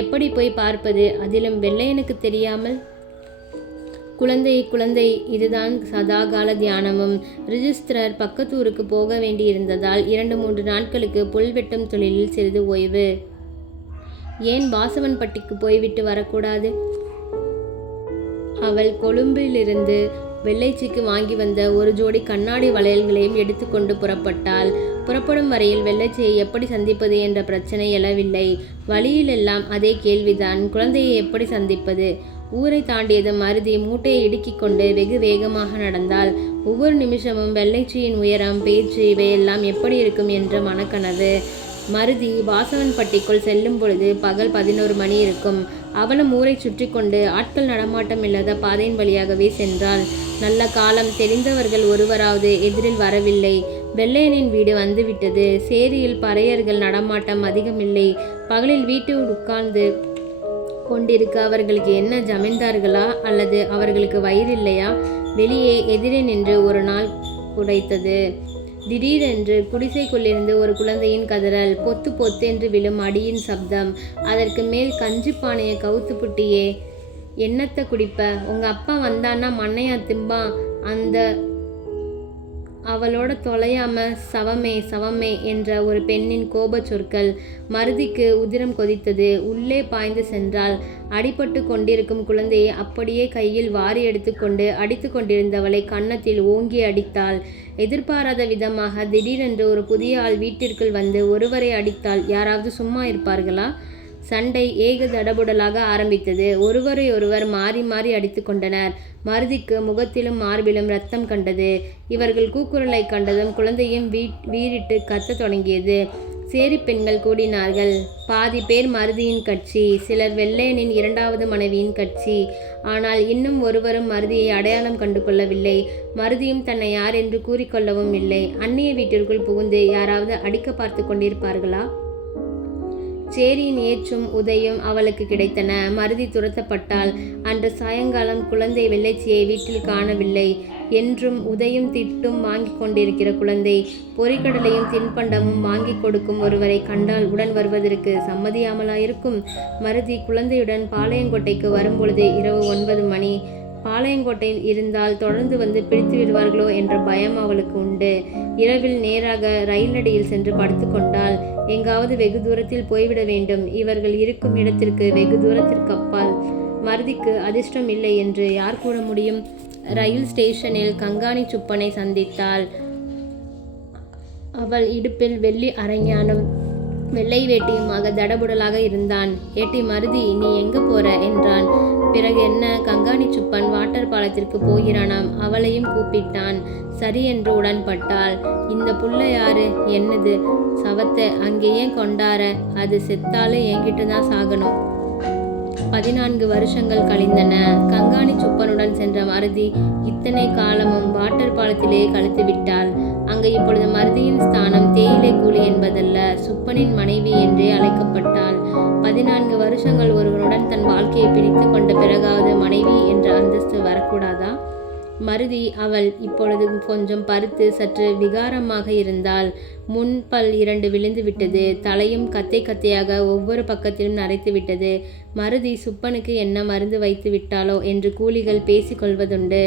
எப்படி போய் பார்ப்பது, அதிலும் வெள்ளையனுக்கு தெரியாமல்? குழந்தை இதுதான் சதாகால தியானமும். ரிஜிஸ்ட்ரர் பக்கத்தூருக்கு போக வேண்டியிருந்ததால் 2-3 நாட்களுக்கு புல் வெட்டும் தொழிலில் சிறிது ஓய்வு. ஏன் வாசவன்பட்டிக்கு போய்விட்டு வரக்கூடாது? அவள் கொழும்பிலிருந்து வெள்ளைச்சிக்கு வாங்கி வந்த ஒரு ஜோடி கண்ணாடி வளையல்களையும் எடுத்துக்கொண்டு புறப்பட்டாள். புறப்படும் வரையில் வெள்ளைச்சியை எப்படி சந்திப்பது என்ற பிரச்சனை எழவில்லை. வழியிலெல்லாம் அதே கேள்விதான், குழந்தையை எப்படி சந்திப்பது? ஊரை தாண்டியது மருதி மூட்டையை இடுக்கிக் கொண்டு வெகு வேகமாக நடந்தாள். ஒவ்வொரு நிமிஷமும் வெள்ளைச்சியின் உயரம், பேச்சு இவையெல்லாம் எப்படி இருக்கும் என்ற மனக்கனவு. மருதி வாசவன்பட்டிக்குள் செல்லும் பொழுது பகல் 11 மணி இருக்கும். அவளும் ஊரை சுற்றி கொண்டு ஆட்கள் நடமாட்டம் இல்லாத பாதையின் வழியாகவே சென்றாள். நல்ல காலம், தெரிந்தவர்கள் ஒருவராவது எதிரில் வரவில்லை. வெள்ளையனின் வீடு வந்துவிட்டது. சேரியில் பறையர்கள் நடமாட்டம் அதிகமில்லை. பகலில் வீட்டில் உட்கார்ந்து கொண்டிருக்க அவர்களுக்கு என்ன ஜமீன்தார்களா, அல்லது அவர்களுக்கு வயிறு இல்லையா? வெளியே எதிரே நின்று ஒரு நாள் குடைத்தது. திடீரென்று குடிசைக்குள்ளிருந்து ஒரு குழந்தையின் கதறல், பொத்து பொத்தென்று விழும் அடியின் சப்தம். அதற்கு மேல் கஞ்சி பானையை கவுத்து புட்டியே, என்னத்தை குடிப்ப? உங்க அப்பா வந்தான்னா மண்ணையா திம்பான்? அந்த அவளோட தொலையாம சவமே என்ற ஒரு பெண்ணின் கோபச் சொற்கள். மருதிக்கு உதிரம் கொதித்தது. உள்ளே பாய்ந்து சென்றாள். அடிபட்டு கொண்டிருக்கும் குழந்தையை அப்படியே கையில் வாரி எடுத்துக்கொண்டு அடித்து கொண்டிருந்தவளை கன்னத்தில் ஓங்கி அடித்தாள். எதிர்பாராத விதமாக திடீரென்று ஒரு புதிய ஆள் வீட்டிற்குள் வந்து ஒருவரை அடித்தால் யாராவது சும்மா இருப்பார்களா? சண்டை ஏக தடபுடலாக ஆரம்பித்தது. ஒருவரையொருவர் மாறி மாறி அடித்து கொண்டனர். மருதிக்கு முகத்திலும் மார்பிலும் இரத்தம் கண்டது. இவர்கள் கூக்குரலை கண்டதும் குழந்தையும் வீறிட்டு கத்த தொடங்கியது. சேரி பெண்கள் கூடினார்கள். பாதி பேர் மருதியின் கட்சி, சிலர் வெள்ளையனின் 2வது மனைவியின் கட்சி. ஆனால் இன்னும் ஒருவரும் மருதியை அடையாளம் கண்டு கொள்ளவில்லை. மருதியும் தன்னை யார் என்று கூறிக்கொள்ளவும் இல்லை. அந்நிய வீட்டிற்குள் புகுந்து யாராவது அடிக்க பார்த்து கொண்டிருப்பார்களா? சேரியின் ஏற்றும் உதையும் அவளுக்கு கிடைத்தன. மருதி துரத்தப்பட்டாள். அன்று சாயங்காலம் குழந்தை வெள்ளைச்சியை வீட்டில் காணவில்லை. என்றும் உதையும் திட்டும் வாங்கி கொண்டிருக்கிற குழந்தை, பொறிக்கடலையும் தின்பண்டமும் வாங்கி கொடுக்கும் ஒருவரை கண்டால் உடன் வருவதற்கு சம்மதியாமலாயிருக்கும்? மருதி குழந்தையுடன் பாளையங்கோட்டைக்கு வரும்பொழுது இரவு 9 மணி. பாளையங்கோட்டையில் இருந்தால் தொடர்ந்து வந்து பிடித்து விடுவார்களோ என்ற பயம் அவளுக்கு உண்டு. இரவில் நேராக ரயிலடியில் சென்று படுத்து கொண்டாள். எங்காவது வெகு தூரத்தில் போய்விட வேண்டும். இவர்கள் இருக்கும் இடத்திற்கு வெகு தூரத்திற்கு அப்பால். மருதிக்கு அதிர்ஷ்டம் இல்லை என்று யார் கூற முடியும்? ரயில் ஸ்டேஷனில் கங்காணி சுப்பனை சந்தித்தாள். அவள் இடுப்பில் வெள்ளி அரஞ்ஞானும் வெள்ளை வேட்டியுமாக தடபுடலாக இருந்தான். ஏட்டி மருதி, நீ எங்க போற என்றான். பிறகு என்ன? கங்காணி சுப்பன் வாட்டர் பாலத்திற்கு போகிறானாம். அவளையும் கூப்பிட்டான். சரி என்று உடன்பட்டாள். இந்த புள்ள யாரு? என்னது? சவத்தை அங்கேயே கொண்டார? அது செத்தாலும் என்கிட்ட தான் சாகணும். 14 வருஷங்கள் கழிந்தன. கங்காணி சுப்பனுடன் சென்ற மருதி இத்தனை காலமும் வாட்டர் பாலத்திலே கழித்து விட்டாள். அங்கு இப்பொழுது மருதியின் ஸ்தானம் தேயிலை கூலி என்பதல்ல, சுப்பனின் மனைவி என்றே அழைக்கப்பட்டாள். 14 வருஷங்கள் ஒருவனுடன் தன் வாழ்க்கையை பிரித்து கொண்ட பிறகாவது மனைவி என்ற அந்தஸ்து வரக்கூடாதா? மருதி அவள் இப்பொழுது கொஞ்சம் பருத்து சற்று விகாரமாக இருந்தாள். முன்பல் 2 விழுந்து விட்டது. தலையும் கத்தை கத்தையாக ஒவ்வொரு பக்கத்திலும் நரைத்து விட்டது. மருதி சுப்பனுக்கு என்ன மருந்து வைத்து விட்டாளோ என்று கூலிகள் பேசிக்கொள்வதுண்டு.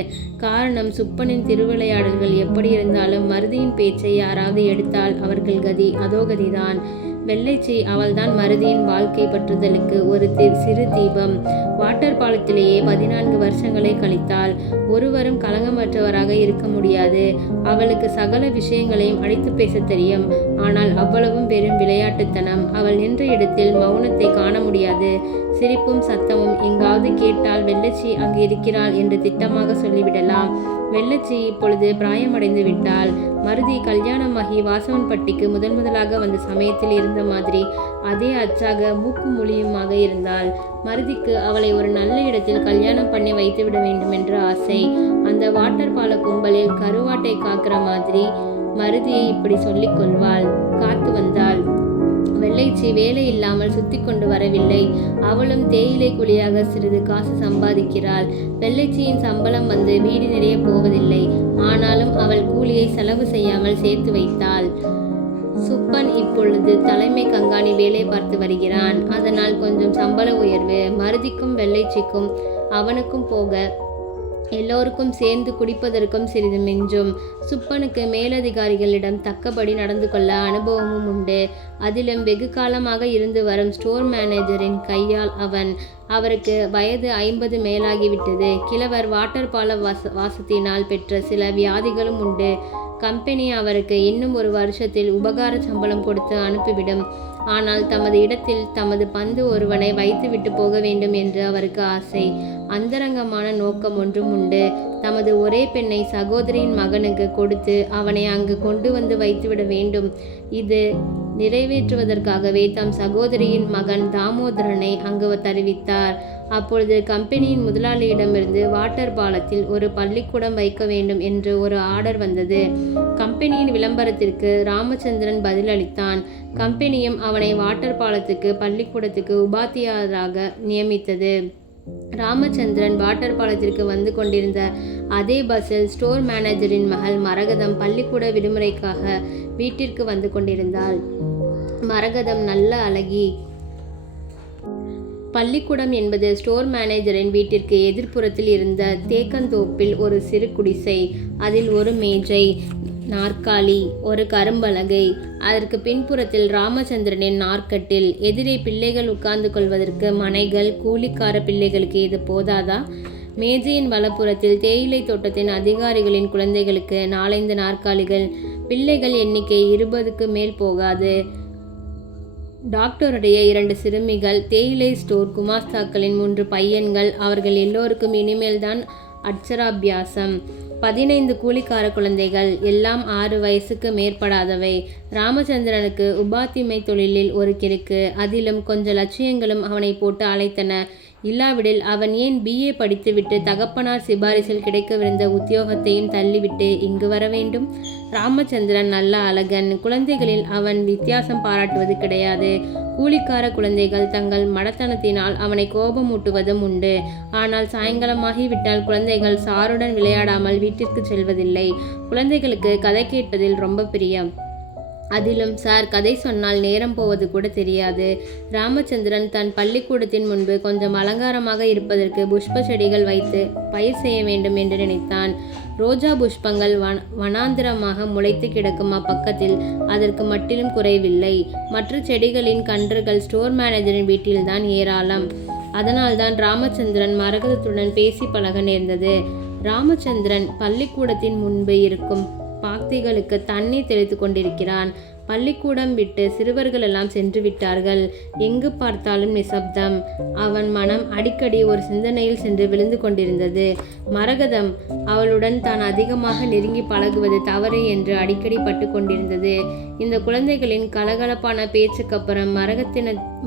காரணம், சுப்பனின் திருவிளையாடல்கள் எப்படி இருந்தாலும் மருதியின் பேச்சை யாராவது எடுத்தால் அவர்கள் கதி அதோ கதிதான். வெள்ளைச்சி அவள்தான் மருதியின் வாழ்க்கை பற்றுதலுக்கு ஒரு சிறு தீபம். வாட்டர் பாலத்திலேயே 14 வருஷங்களை கழித்தாள். ஒருவரும் களங்கமற்றவராக இருக்க முடியாது. அவளுக்கு சகல விஷயங்களையும் அடித்து பேச தெரியும். ஆனால் அவ்வளவும் வெறும் விளையாட்டுத்தனம். அவள் நின்ற இடத்தில் மௌனத்தை காண முடியாது. சிரிப்பும் சத்தமும் எங்காவது கேட்டால் வெள்ளச்சி அங்கு இருக்கிறாள் என்று திட்டமாக சொல்லிவிடலாம். வெள்ளச்சி இப்பொழுது பிராயமடைந்து விட்டாள். மருதி கல்யாணமாகி வாசவன்பட்டிக்கு முதலாக வந்த சமயத்தில் இருந்த மாதிரி அதே அச்சாக மூக்கு மொழியுமாக இருந்தாள். மருதிக்கு அவளை ஒரு நல்ல இடத்தில் கல்யாணம் பண்ணி வைத்து விட வேண்டும் என்ற ஆசை. அந்த வாட்டர் பால கும்பலில் கருவாட்டை காக்கிற மாதிரி மருதியை இப்படி சொல்லிக் கொள்வாள். காத்து வந்தாள். வெள்ளைச்சி வேலை இல்லாமல் சுத்தி கொண்டு வரவில்லை. அவளும் தேயிலை குழியாக சிறிது காசு சம்பாதிக்கிறாள். வெள்ளைச்சியின் சம்பளம் வந்து வீடு நிறைய போவதில்லை. ஆனாலும் அவள் கூலியை செலவு செய்யாமல் சேர்த்து வைத்தாள். சுப்பன் இப்பொழுது தலைமை கங்காணி வேலை பார்த்து வருகிறான். அதனால் கொஞ்சம் சம்பள உயர்வு. மருதிக்கும் வெள்ளைச்சிக்கும் அவனுக்கும் போக எல்லோருக்கும் சேர்ந்து குடிப்பதற்கும் சிறிது மிஞ்சும். சுப்பனுக்கு மேலதிகாரிகளிடம் தக்கபடி நடந்து கொள்ள அனுபவமும் உண்டு. அதிலும் வெகு காலமாக இருந்து வரும் ஸ்டோர் மேனேஜரின் கையால் அவருக்கு வயது 50 மேலாகிவிட்டது. கிழவர் வாட்டர் பால வாசத்தினால் பெற்ற சில வியாதிகளும் உண்டு. கம்பெனி அவருக்கு இன்னும் 1 வருஷத்தில் உபகார சம்பளம் கொடுத்து அனுப்பிவிடும். ஆனால் தமது இடத்தில் தமது பந்து ஒருவனை வைத்துவிட்டு போக வேண்டும் என்று அவருக்கு ஆசை. அந்தரங்கமான நோக்கம் ஒன்றும் உண்டு. தமது ஒரே பெண்ணை சகோதரியின் மகனுக்கு கொடுத்து அவனை அங்கு கொண்டு வந்து வைத்துவிட வேண்டும். இது நிறைவேற்றுவதற்காகவே தம் சகோதரியின் மகன் தாமோதரனை அங்கு தெரிவித்தார். அப்பொழுது கம்பெனியின் முதலாளியிடமிருந்து வாட்டர் பாலத்தில் ஒரு பள்ளிக்கூடம் வைக்க வேண்டும் என்று ஒரு ஆர்டர் வந்தது. கம்பெனியின் விளம்பரத்திற்கு ராமச்சந்திரன் பதிலளித்தான். கம்பெனியும் அவனை வாட்டர் பாலத்துக்கு பள்ளிக்கூடத்துக்கு உபாத்தியாராக நியமித்தது. ராமச்சந்திரன் வாட்டர் பாலத்திற்கு வந்து கொண்டிருந்த அதே பஸ்ஸில் ஸ்டோர் மேனேஜரின் மகள் மரகதம் பள்ளிக்கூட விடுமுறைக்காக வீட்டிற்கு வந்து கொண்டிருந்தாள். மரகதம் நல்ல அழகி. பள்ளிக்கூடம் என்பது ஸ்டோர் மேனேஜரின் வீட்டிற்கு எதிர்ப்புறத்தில் இருந்த தேக்கந்தோப்பில் ஒரு சிறு குடிசை. அதில் ஒரு மேஜை, நாற்காலி, ஒரு கரும்பலகை. அதற்கு பின்புறத்தில் ராமச்சந்திரனின் நாற்கட்டில். எதிரே பிள்ளைகள் உட்கார்ந்து கொள்வதற்கு மனைகள். கூலிக்கார பிள்ளைகளுக்கு இது போதாதா? மேஜையின் வலப்புறத்தில் தேயிலை தோட்டத்தின் அதிகாரிகளின் குழந்தைகளுக்கு 4-5 நாற்காலிகள். பிள்ளைகள் எண்ணிக்கை 20க்கு மேல் போகாது. டாக்டருடைய 2 சிறுமிகள், தேயிலை ஸ்டோர் குமாஸ்தாக்களின் 3 பையன்கள். அவர்கள் எல்லோருக்கும் இனிமேல்தான் அட்சராபியாசம். 15 கூலிக்கார குழந்தைகள். எல்லாம் 6 வயசுக்கு மேற்படாதவை. ராமச்சந்திரனுக்கு உபாத்திமை தொழிலில் ஒரு கிறுக்கு. அதிலும் கொஞ்சம் லட்சியங்களும் அவனை போட்டு அழைத்தன. இல்லாவிடில் அவன் ஏன் BA படித்துவிட்டு தகப்பனார் சிபாரிசில் கிடைக்கவிருந்த உத்தியோகத்தையும் தள்ளிவிட்டு இங்கு வர வேண்டும்? ராமச்சந்திரன் நல்ல அழகன். குழந்தைகளில் அவன் வித்தியாசம் பாராட்டுவது கிடையாது. கூலிக்கார குழந்தைகள் தங்கள் மடத்தனத்தினால் அவனை கோபமூட்டுவதும் உண்டு. ஆனால் சாயங்காலமாகிவிட்டால் குழந்தைகள் சாருடன் விளையாடாமல் வீட்டிற்கு செல்வதில்லை. குழந்தைகளுக்கு கதை கேட்பதில் ரொம்ப பிரியம். அதிலும் சார் கதை சொன்னால் நேரம் போவது கூட தெரியாது. ராமச்சந்திரன் தன் பள்ளிக்கூடத்தின் முன்பு கொஞ்சம் அலங்காரமாக இருப்பதற்கு புஷ்ப செடிகள் வைத்து பயிர் செய்ய வேண்டும் என்று நினைத்தான். ரோஜா புஷ்பங்கள் வனாந்திரமாக முளைத்து கிடக்கும் அப்பக்கத்தில் அதற்கு மட்டிலும் குறைவில்லை. மற்ற செடிகளின் கன்றுகள் ஸ்டோர் மேனேஜரின் வீட்டில்தான் ஏராளம். அதனால்தான் ராமச்சந்திரன் மரகதத்துடன் பேசி பழக நேர்ந்தது. ராமச்சந்திரன் பள்ளிக்கூடத்தின் முன்பு இருக்கும் பாக்திகளுக்கு தண்ணீர் தெளித்து கொண்டிருக்கிறான். பள்ளிக்கூடம் விட்டு சிறுவர்கள் எல்லாம் சென்று விட்டார்கள். எங்கு பார்த்தாலும் நிசப்தம். அவன் மனம் அடிக்கடி ஒரு சிந்தனையில் சென்று விழுந்து கொண்டிருந்தது. மரகதம் அவளுடன் தான் அதிகமாக நெருங்கி பழகுவது தவறு என்று அடிக்கடி பட்டு கொண்டிருந்தது. இந்த குழந்தைகளின் கலகலப்பான பேச்சுக்கப்புறம்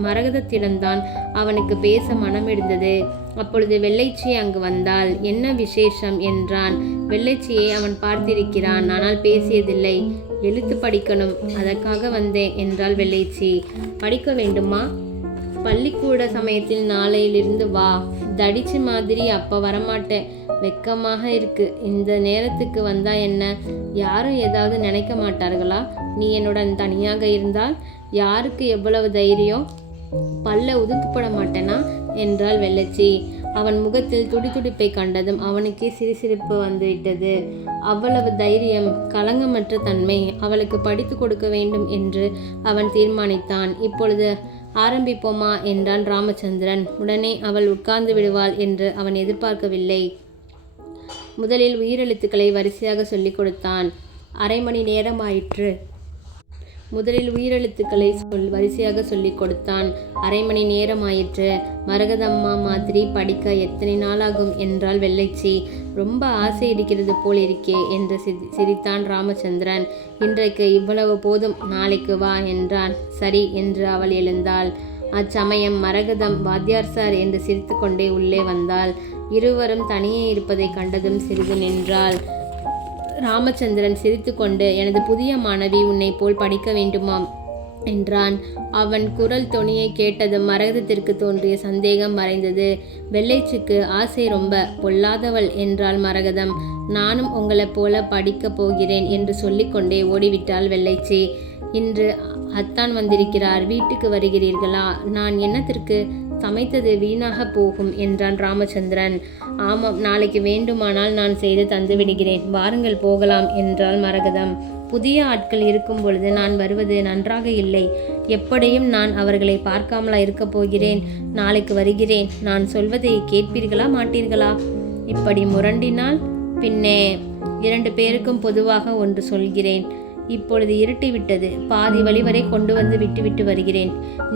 மரகதத்திடம்தான் அவனுக்கு பேச மனம் இருந்தது. அப்பொழுது வெள்ளைச்சி அங்கு வந்தாள். என்ன விசேஷம் என்றான். வெள்ளைச்சியை அவன் பார்த்திருக்கிறான், ஆனால் பேசியதில்லை. எழுத்து படிக்கணும், அதற்காக வந்தேன் என்றாள் வெள்ளைச்சி. படிக்க வேண்டுமா? பள்ளிக்கூட சமயத்தில் நாளையிலிருந்து வா. தடிச்சு மாதிரி அப்போ வரமாட்டேன், வெக்கமாக இருக்கு. இந்த நேரத்துக்கு வந்தா என்ன? யாரும் ஏதாவது நினைக்க மாட்டார்களா நீ என்னுடன் தனியாக இருந்தால்? யாருக்கு எவ்வளவு தைரியம்? பல்ல உதுத்துப்பட மாட்டேனா என்றாள் வெள்ளச்சி. அவன் முகத்தில் துடிதுடிப்பை கண்டதும் அவனுக்கே சிரிசிரிப்பு வந்துவிட்டது. அவ்வளவு தைரியம், களங்கமற்ற தன்மை! அவளுக்கு படித்து கொடுக்க வேண்டும் என்று அவன் தீர்மானித்தான். இப்பொழுது ஆரம்பிப்போமா என்றான் ராமச்சந்திரன். உடனே அவள் உட்கார்ந்து விடுவாள் என்று அவன் எதிர்பார்க்கவில்லை. முதலில் உயிரெழுத்துக்களை வரிசையாக சொல்லிக் கொடுத்தான். அரை மணி நேரமாயிற்று. வரிசையாக சொல்லிக் கொடுத்தான். அரை மணி நேரமாயிற்று. மரகதம்மா மாதிரி படிக்க எத்தனை நாளாகும் என்றாள் வெள்ளைச்சி. ரொம்ப ஆசை இருக்கிறது போல் இருக்கே என்று சிரித்தான் ராமச்சந்திரன். இன்றைக்கு இவ்வளவு போதும், நாளைக்கு வா என்றான். சரி என்று அவள் எழுந்தாள். அச்சமயம் மரகதம் வாத்தியார் சார் என்று சிரித்து கொண்டே உள்ளே வந்தாள். இருவரும் தனியே இருப்பதை கண்டதும் சிறிது நின்றாள். ராமச்சந்திரன் சிரித்து கொண்டு, எனது புதிய மாணவி உன்னை போல் படிக்க வேண்டுமாம் என்றான். அவன் குரல் தொனியை கேட்டதும் மரகதத்திற்கு தோன்றிய சந்தேகம் மறைந்தது. வெள்ளைச்சிக்கு ஆசை ரொம்ப பொல்லாதவள் என்றாள் மரகதம். நானும் உங்களைப் போல படிக்கப் போகிறேன் என்று சொல்லிக்கொண்டே ஓடிவிட்டாள் வெள்ளைச்சி. இன்று அத்தான் வந்திருக்கிறார், வீட்டுக்கு வருகிறீர்களா? நான் என்னத்திற்கு? சமைத்தது வீணாக போகும் என்றான் ராமச்சந்திரன். ஆமாம், நாளைக்கு வேண்டுமானால் நான் செய்து தந்து விடுகிறேன், வாருங்கள் போகலாம் என்றாள் மரகதம். புதிய ஆட்கள் இருக்கும் பொழுது நான் வருவது நன்றாக இல்லை. எப்படியும் நான் அவர்களை பார்க்காமலா இருக்கப் போகிறேன்? நாளைக்கு வருகிறேன். நான் சொல்வதை கேட்பீர்களா மாட்டீர்களா? இப்படி முரண்டினால் பின்னே 2 பேருக்கும் பொதுவாக ஒன்று சொல்கிறேன். இப்பொழுது இருட்டிவிட்டது. பாதி வழி வரை கொண்டு வந்து விட்டுவிட்டு வருகிறேன்.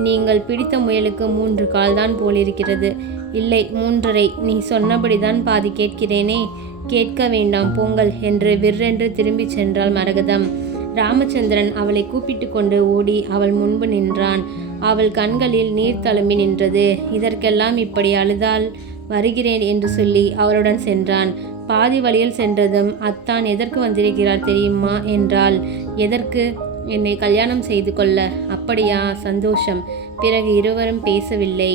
நீங்கள் பிடித்த முயலுக்கு 3 கால்தான் போலிருக்கிறது. இல்லை, 3.5. நீ சொன்னபடிதான் பாதி கேட்கிறேனே. கேட்க வேண்டாம், போங்கள் என்று விற்றென்று திரும்பிச் சென்றாள் மரகதம். ராமச்சந்திரன் அவளை கூப்பிட்டு கொண்டு ஓடி அவள் முன்பு நின்றான். அவள் கண்களில் நீர் தழும்பி நின்றது. இதற்கெல்லாம் இப்படி அழுதால்? வருகிறேன் என்று சொல்லி அவளுடன் சென்றான். பாதி வழியில் சென்றதும், அத்தான் எதற்கு வந்திருக்கிறார் தெரியுமா என்றாள். எதற்கு? என்னை கல்யாணம் செய்து கொள்ள. அப்படியா? சந்தோஷம். பிறகு இருவரும் பேசவில்லை.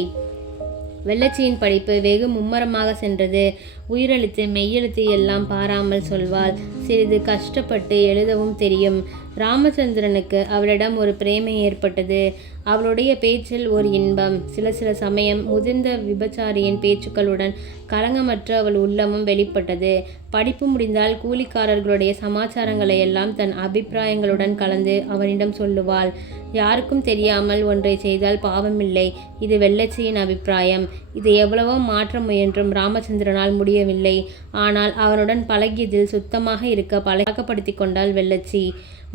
வெள்ளச்சியின் படிப்பு வெகு மும்மரமாக சென்றது. உயிரெழுத்து மெய்யெழுத்து எல்லாம் பாராமல் சொல்வாள். சிறிது கஷ்டப்பட்டு எழுதவும் தெரியும். ராமச்சந்திரனுக்கு அவளிடம் ஒரு பிரேமை ஏற்பட்டது. அவளுடைய பேச்சில் ஒரு இன்பம். சில சமயம் முதிர்ந்த விபச்சாரியின் பேச்சுக்களுடன் களங்கமற்ற அவள் உள்ளமும் வெளிப்பட்டது. படிப்பு முடிந்தால் கூலிக்காரர்களுடைய சமாச்சாரங்களை எல்லாம் தன் அபிப்பிராயங்களுடன் கலந்து அவனிடம் சொல்லுவாள். யாருக்கும் தெரியாமல் ஒன்றை செய்தால் பாவமில்லை. இது வெள்ளச்சியின் அபிப்பிராயம். இதை எவ்வளவோ மாற்ற முயன்றும் ராமச்சந்திரனால் முடியவில்லை. ஆனால் அவனுடன் பழகியதில் சுத்தமாக இருக்க பழக்கப்படுத்தி கொண்டாள் வெள்ளச்சி.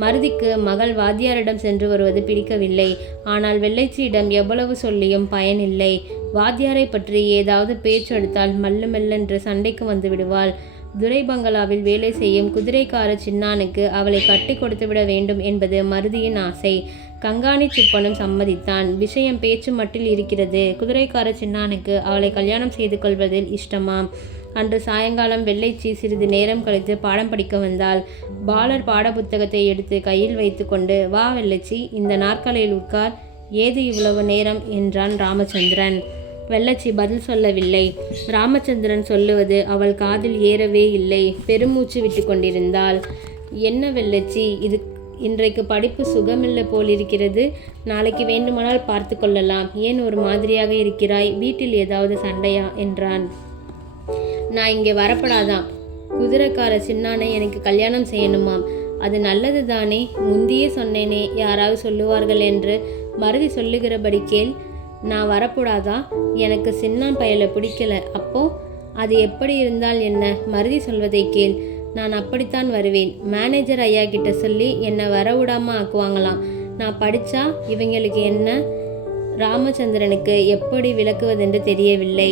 மருதிக்கு மகள் வாத்தியாரிடம் சென்று வருவது பிடிக்கவில்லை. ஆனால் வெள்ளைச்சியிடம் எவ்வளவு சொல்லியும் பயனில்லை. வாத்தியாரை பற்றி ஏதாவது பேச்செடுத்தால் மெல்லென்று சண்டைக்கு வந்து விடுவாள். துரை பங்களாவில் வேலை செய்யும் குதிரைக்கார சின்னானுக்கு அவளை கட்டி கொடுத்துவிட வேண்டும் என்பது மருதியின் ஆசை. கங்காணி சுப்பனும் சம்மதித்தான். விஷயம் பேச்சு மட்டில் இருக்கிறது. குதிரைக்கார சின்னானுக்கு அவளை கல்யாணம் செய்து கொள்வதில் இஷ்டமாம். அன்று சாயங்காலம் வெள்ளைச்சி சிறிது நேரம் கழித்து பாடம் படிக்க வந்தாள். பாலர் பாடப்புத்தகத்தை எடுத்து கையில் வைத்து கொண்டு, வா வெள்ளச்சி, இந்த நாற்காலியில் உட்கார். ஏது இவ்வளவு நேரம் என்றான் ராமச்சந்திரன். வெள்ளச்சி பதில் சொல்லவில்லை. ராமச்சந்திரன் சொல்லுவது அவள் காதில் ஏறவே இல்லை. பெருமூச்சு விட்டு கொண்டிருந்தாள். என்ன வெள்ளச்சி, இன்றைக்கு படிப்பு சுகமில்லை போலிருக்கிறது. நாளைக்கு வேண்டுமானால் பார்த்து கொள்ளலாம். ஏன் ஒரு மாதிரியாக இருக்கிறாய்? வீட்டில் ஏதாவது சண்டையா என்றான். நான் இங்கே வரப்படாதான். குதிரைக்கார சின்னானை எனக்கு கல்யாணம் செய்யணுமாம். அது நல்லது தானே? முந்தியே சொன்னேனே, யாராவது சொல்லுவார்கள் என்று. மருதி சொல்லுகிறபடி கேள். நான் வரக்கூடாதா? எனக்கு சின்னான் பயலை பிடிக்கல. அப்போ அது எப்படி இருந்தால் என்ன? மருதி சொல்வதை கேள். நான் அப்படித்தான் வருவேன். மேனேஜர் ஐயா கிட்ட சொல்லி என்னை வரவிடாமல் ஆக்குவாங்களாம். நான் படித்தா இவங்களுக்கு என்ன? ராமச்சந்திரனுக்கு எப்படி விளக்குவதென்று தெரியவில்லை.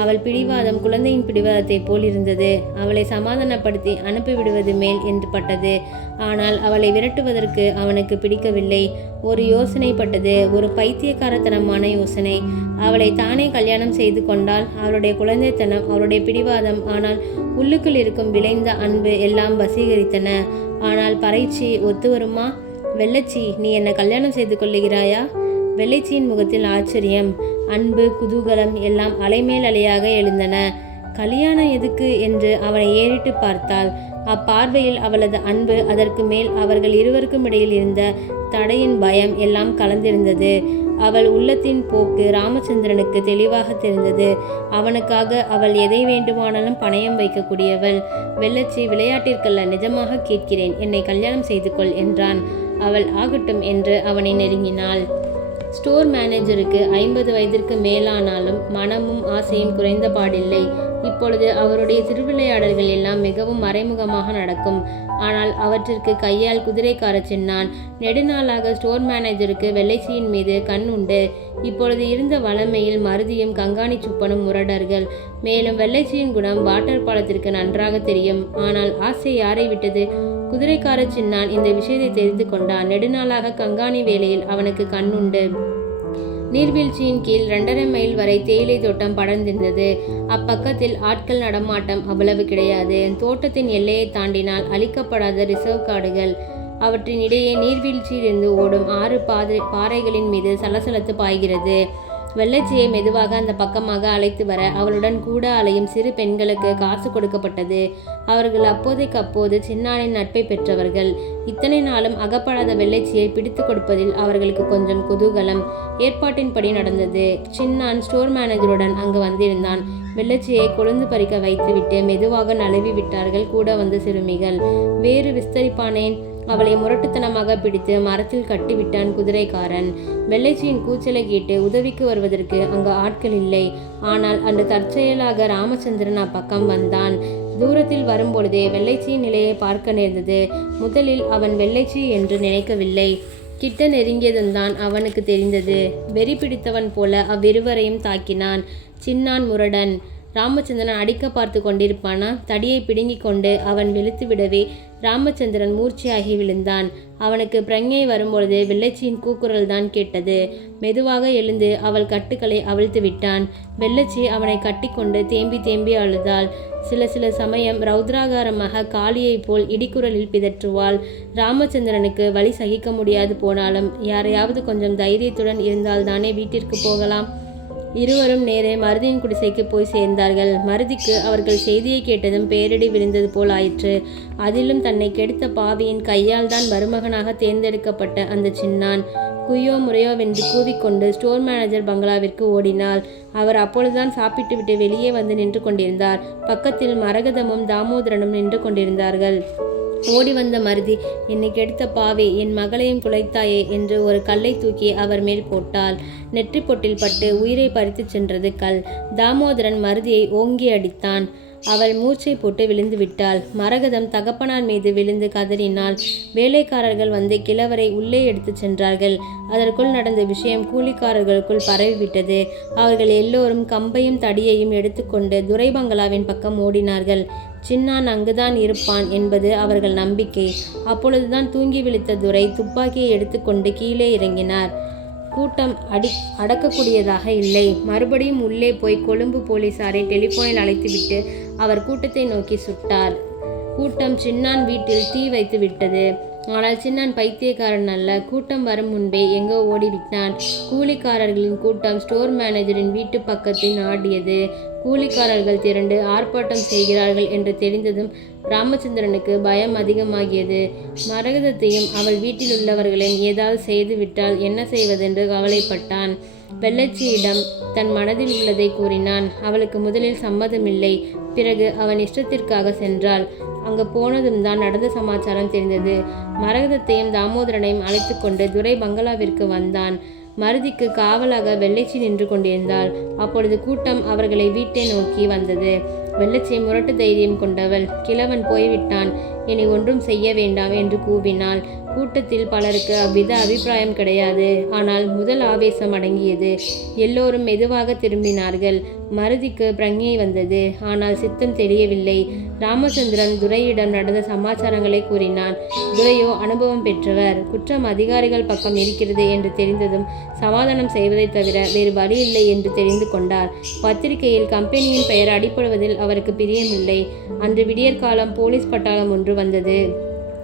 அவள் பிடிவாதம் குழந்தையின் பிடிவாதத்தை போல் இருந்தது. அவளை சமாதானப்படுத்தி அனுப்பிவிடுவது மேல் என்று பட்டது. ஆனால் அவளை விரட்டுவதற்கு அவனுக்கு பிடிக்கவில்லை. ஒரு யோசனை பட்டது, ஒரு பைத்தியக்காரத்தனமான யோசனை. அவளை தானே கல்யாணம் செய்து கொண்டால் அவளுடைய குழந்தைத்தனம், அவளுடைய பிடிவாதம், ஆனால் உள்ளுக்குள் இருக்கும் விளைந்த அன்பு எல்லாம் வசீகரித்தன. ஆனால் பறைச்சி ஒத்து வருமா? வெள்ளச்சி, நீ என்னை கல்யாணம் செய்து கொள்ளுகிறாயா? வெள்ளைச்சியின் முகத்தில் ஆச்சரியம், அன்பு, குதூகலம் எல்லாம் அலைமேல் அலையாக எழுந்தன. கல்யாணம் எதுக்கு என்று அவனை ஏறிட்டு பார்த்தாள். அப்பார்வையில் அவளது அன்பு, அதற்கு மேல் அவர்கள் இருவருக்கும் இடையில் இருந்த தடையின் பயம் எல்லாம் கலந்திருந்தது. அவள் உள்ளத்தின் போக்கு ராமச்சந்திரனுக்கு தெளிவாக தெரிந்தது. அவனுக்காக அவள் எதை வேண்டுமானாலும் பணயம் வைக்கக்கூடியவள். வெள்ளச்சி, விளையாட்டிற்கல்ல, நிஜமாக கேட்கிறேன், என்னை கல்யாணம் செய்து கொள் என்றான். அவள் ஆகட்டும் என்று அவனை நெருங்கினாள். ஸ்டோர் மேனேஜருக்கு 50 வயதிற்கு மேலானாலும் மனமும் ஆசையும் குறைந்த பாடில்லை. இப்பொழுது அவருடைய திருவிளையாடல்கள் எல்லாம் மிகவும் மறைமுகமாக நடக்கும். ஆனால் அவற்றிற்கு கையால் குதிரைக்கார சின்னான். நெடுநாளாக ஸ்டோர் மேனேஜருக்கு வெள்ளைச்சியின் மீது கண் உண்டு. இப்பொழுது இருந்த வளமையில் மருதியும் கங்காணி சுப்பனும் முரடர்கள். மேலும் வெள்ளைச்சியின் குணம் வாட்டர் பாலத்திற்கு நன்றாக தெரியும். ஆனால் ஆசை யாரை விட்டது? குதிரைக்கார சின்னான் இந்த விஷயத்தை தெரிந்து கொண்டான். நெடுநாளாக கங்காணி வேலையில் அவனுக்கு கண் உண்டு. நீர்வீழ்ச்சியின் கீழ் 2.5 மைல் வரை தேயிலை தோட்டம் படர்ந்திருந்தது. அப்பக்கத்தில் ஆட்கள் நடமாட்டம் அவ்வளவு கிடையாது. தோட்டத்தின் எல்லையை தாண்டினால் அழிக்கப்படாத ரிசர்வ் காடுகள். அவற்றின் இடையே நீர்வீழ்ச்சியிலிருந்து ஓடும் 6 பாறைகளின் மீது சலசலத்து பாய்கிறது. வெள்ளச்சியை மெதுவாக அந்த பக்கமாக அழைத்து வர அவளுடன் கூட அலையும் சிறு பெண்களுக்கு காசு கொடுக்கப்பட்டது. அவர்கள் அப்போதைக்கப்போது சின்னானின் நட்பை பெற்றவர்கள். இத்தனை நாளும் அகப்படாத வெள்ளச்சியை பிடித்து கொடுப்பதில் அவர்களுக்கு கொஞ்சம் குதூகலம். ஏற்பாட்டின்படி நடந்தது. சின்னான் ஸ்டோர் மேனேஜருடன் அங்கு வந்திருந்தான். வெள்ளச்சியை கொழுந்து பறிக்க வைத்துவிட்டு மெதுவாக நழுவி விட்டார்கள் கூட வந்த சிறுமிகள். வேறு விஸ்தரிப்பானேன்? அவளை முரட்டுத்தனமாக பிடித்து மரத்தில் கட்டிவிட்டான் குதிரைக்காரன். வெள்ளைச்சியின் கூச்சலை கேட்டு உதவிக்கு வருவதற்கு அங்கு ஆட்கள் இல்லை. ஆனால் அன்று தற்செயலாக ராமச்சந்திரன் அப்பக்கம் வந்தான். தூரத்தில் வரும்பொழுதே வெள்ளைச்சியின் நிலையை பார்க்க நேர்ந்தது. முதலில் அவன் வெள்ளைச்சி என்று நினைக்கவில்லை. கிட்ட நெருங்கியதும் தான் அவனுக்கு தெரிந்தது. வெறி பிடித்தவன் போல அவ்விருவரையும் தாக்கினான். சின்னான் முரடன். ராமச்சந்திரன் அடிக்க பார்த்து கொண்டிருப்பானா? தடியை பிடுங்கி கொண்டு அவன் வெளுத்து விடவே ராமச்சந்திரன் மூர்ச்சியாகி விழுந்தான். அவனுக்கு பிரஞை வரும்பொழுது வெள்ளச்சியின் கூக்குரல் தான் கேட்டது. மெதுவாக எழுந்து அவள் கட்டுக்களை அவிழ்த்து விட்டான். வெள்ளச்சி அவனை கட்டிக்கொண்டு தேம்பி தேம்பி அழுதாள். சில சமயம் ரௌத்ராகாரமாக காளியைப் போல் இடிக்குரலில் பிதற்றுவாள். ராமச்சந்திரனுக்கு வலி சகிக்க முடியாது போனாலும் யாரையாவது கொஞ்சம் தைரியத்துடன் இருந்தால்தானே வீட்டிற்கு போகலாம். இருவரும் நேரே மருதியின் குடிசைக்கு போய் சேர்ந்தார்கள். மருதிக்கு அவர்கள் செய்தியை கேட்டதும் பேரிடி விழுந்தது போல் ஆயிற்று. அதிலும் தன்னை கெடுத்த பாவியின் கையால் தான் மருமகனாக தேர்ந்தெடுக்கப்பட்ட அந்த சின்னான் குய்யோ முறையோவென்று கூவிக்கொண்டு ஸ்டோர் மேனேஜர் பங்களாவிற்கு ஓடினாள். அவர் அப்பொழுதுதான் சாப்பிட்டு விட்டு வெளியே வந்து நின்று கொண்டிருந்தார். பக்கத்தில் மரகதமும் தாமோதரனும் நின்று கொண்டிருந்தார்கள். ஓடி வந்த மருதி, என்னை கெடுத்த பாவே, என் மகளையும் குலைத்தாயே என்று ஒரு கல்லை தூக்கி அவர் மேல் போட்டாள். நெற்றி பொட்டில் பட்டு உயிரை பறித்து சென்றது கல். தாமோதரன் மருதியை ஓங்கி அடித்தான். அவள் மூர்ச்சை போட்டு விழுந்து விட்டாள். மரகதம் தகப்பனார் மீது விழுந்து கதறினாள். வேலைக்காரர்கள் வந்து கிழவரை உள்ளே எடுத்து சென்றார்கள். அதற்குள் நடந்த விஷயம் கூலிக்காரர்களுக்குள் பரவிவிட்டது. அவர்கள் எல்லோரும் கம்பையும் தடியையும் எடுத்துக்கொண்டு துரை பங்களாவின் பக்கம் ஓடினார்கள். சின்னான் அங்குதான் இருப்பான் என்பது அவர்கள் நம்பிக்கை. அப்பொழுதுதான் தூங்கி விழித்த துரை துப்பாக்கியை எடுத்துக்கொண்டு கீழே இறங்கினார். கூட்டம் அடக்கக்கூடியதாக இல்லை. மறுபடியும் உள்ளே போய் கொழும்பு போலீசாரை டெலிபோனில் அழைத்துவிட்டு அவர் கூட்டத்தை நோக்கி சுட்டார். கூட்டம் சின்னான் வீட்டில் தீ வைத்து விட்டது. ஆனால் சின்னான் பைத்தியக்காரன் அல்ல. கூட்டம் வரும் முன்பே எங்கோ ஓடிவிட்டான். கூலிக்காரர்களின் கூட்டம் ஸ்டோர் மேனேஜரின் வீட்டு பக்கத்தில் ஆடியது. கூலிக்காரர்கள் திரண்டு ஆர்ப்பாட்டம் செய்கிறார்கள் என்று தெரிந்ததும் ராமச்சந்திரனுக்கு பயம் அதிகமாகியது. மரகதத்தையும் அவள் வீட்டில் உள்ளவர்களையும் ஏதாவது செய்துவிட்டால் என்ன செய்வதென்று கவலைப்பட்டான். வெள்ளச்சியிடம் தன் மனதில் உள்ளதை கூறினான். அவளுக்கு முதலில் சம்மதமில்லை. பிறகு அவன் இஷ்டத்திற்காக சென்றாள். அங்கு போனதும் தான் நடந்த சமாச்சாரம் தெரிந்தது. மரகதத்தையும் தாமோதரனையும் அழைத்து கொண்டு துரை பங்களாவிற்கு வந்தான். மருதிக்கு காவலாக வெள்ளைச்சி நின்று கொண்டிருந்தாள். அப்பொழுது கூட்டம் அவர்களை வீட்டை நோக்கி வந்தது. வெள்ளச்சி முரட்டு தைரியம் கொண்டவள். கிழவன் போய்விட்டான், இனி ஒன்றும் செய்ய வேண்டாம் என்று கூவினாள். கூட்டத்தில் பலருக்கு அவ்வித அபிப்பிராயம் கிடையாது. ஆனால் முதல் ஆவேசம் அடங்கியது. எல்லோரும் மெதுவாக திரும்பினார்கள். மருதிக்கு பிரஞை வந்தது. ஆனால் சித்தம் தெரியவில்லை. ராமச்சந்திரன் துரையிடம் நடந்த சமாச்சாரங்களை கூறினான். துரையோ அனுபவம் பெற்றவர். குற்றம் அதிகாரிகள் பக்கம் இருக்கிறது என்று தெரிந்ததும் சமாதானம் செய்வதை தவிர வேறு வழி இல்லை என்று தெரிந்து கொண்டார். பத்திரிகையில் கம்பெனியின் பெயர் அடிப்படுவதில் அவருக்கு பிரியமில்லை. அன்று விடியற்காலம் போலீஸ் பட்டாளம் ஒன்று வந்தது.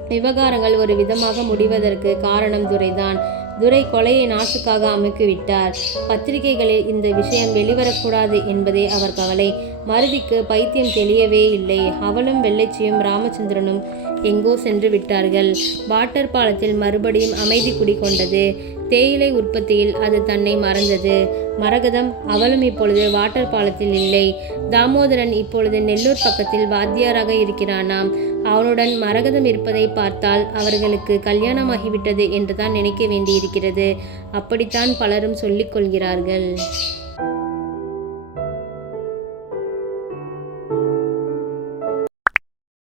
விவகாரங்கள் ஒரு விதமாக முடிவதற்கு காரணம் துரைதான். துரை கொலையை நாசுக்காக அமுக்கிவிட்டார். பத்திரிகைகளில் இந்த விஷயம் வெளிவரக்கூடாது என்பதே அவர் கவலை. மருதிக்கு பைத்தியம் தெளியவே இல்லை. அவளும் வெள்ளைச்சியும் ராமச்சந்திரனும் எங்கோ சென்று விட்டார்கள். வாட்டர் பாலத்தில் மறுபடியும் அமைதி குடிகொண்டது. தேயிலை உற்பத்தியில் அது தன்னை மறந்தது. மரகதம் அவளும் இப்பொழுது வாட்டர் பாலத்தில் இல்லை. தாமோதரன் இப்பொழுது நெல்லூர் பக்கத்தில் வாத்தியாராக இருக்கிறானாம். அவனுடன் மரகதம் இருப்பதை பார்த்தால் அவர்களுக்கு கல்யாணமாகிவிட்டது என்றுதான் நினைக்க வேண்டியிருக்கிறது. அப்படித்தான் பலரும் சொல்லிக் கொள்கிறார்கள்.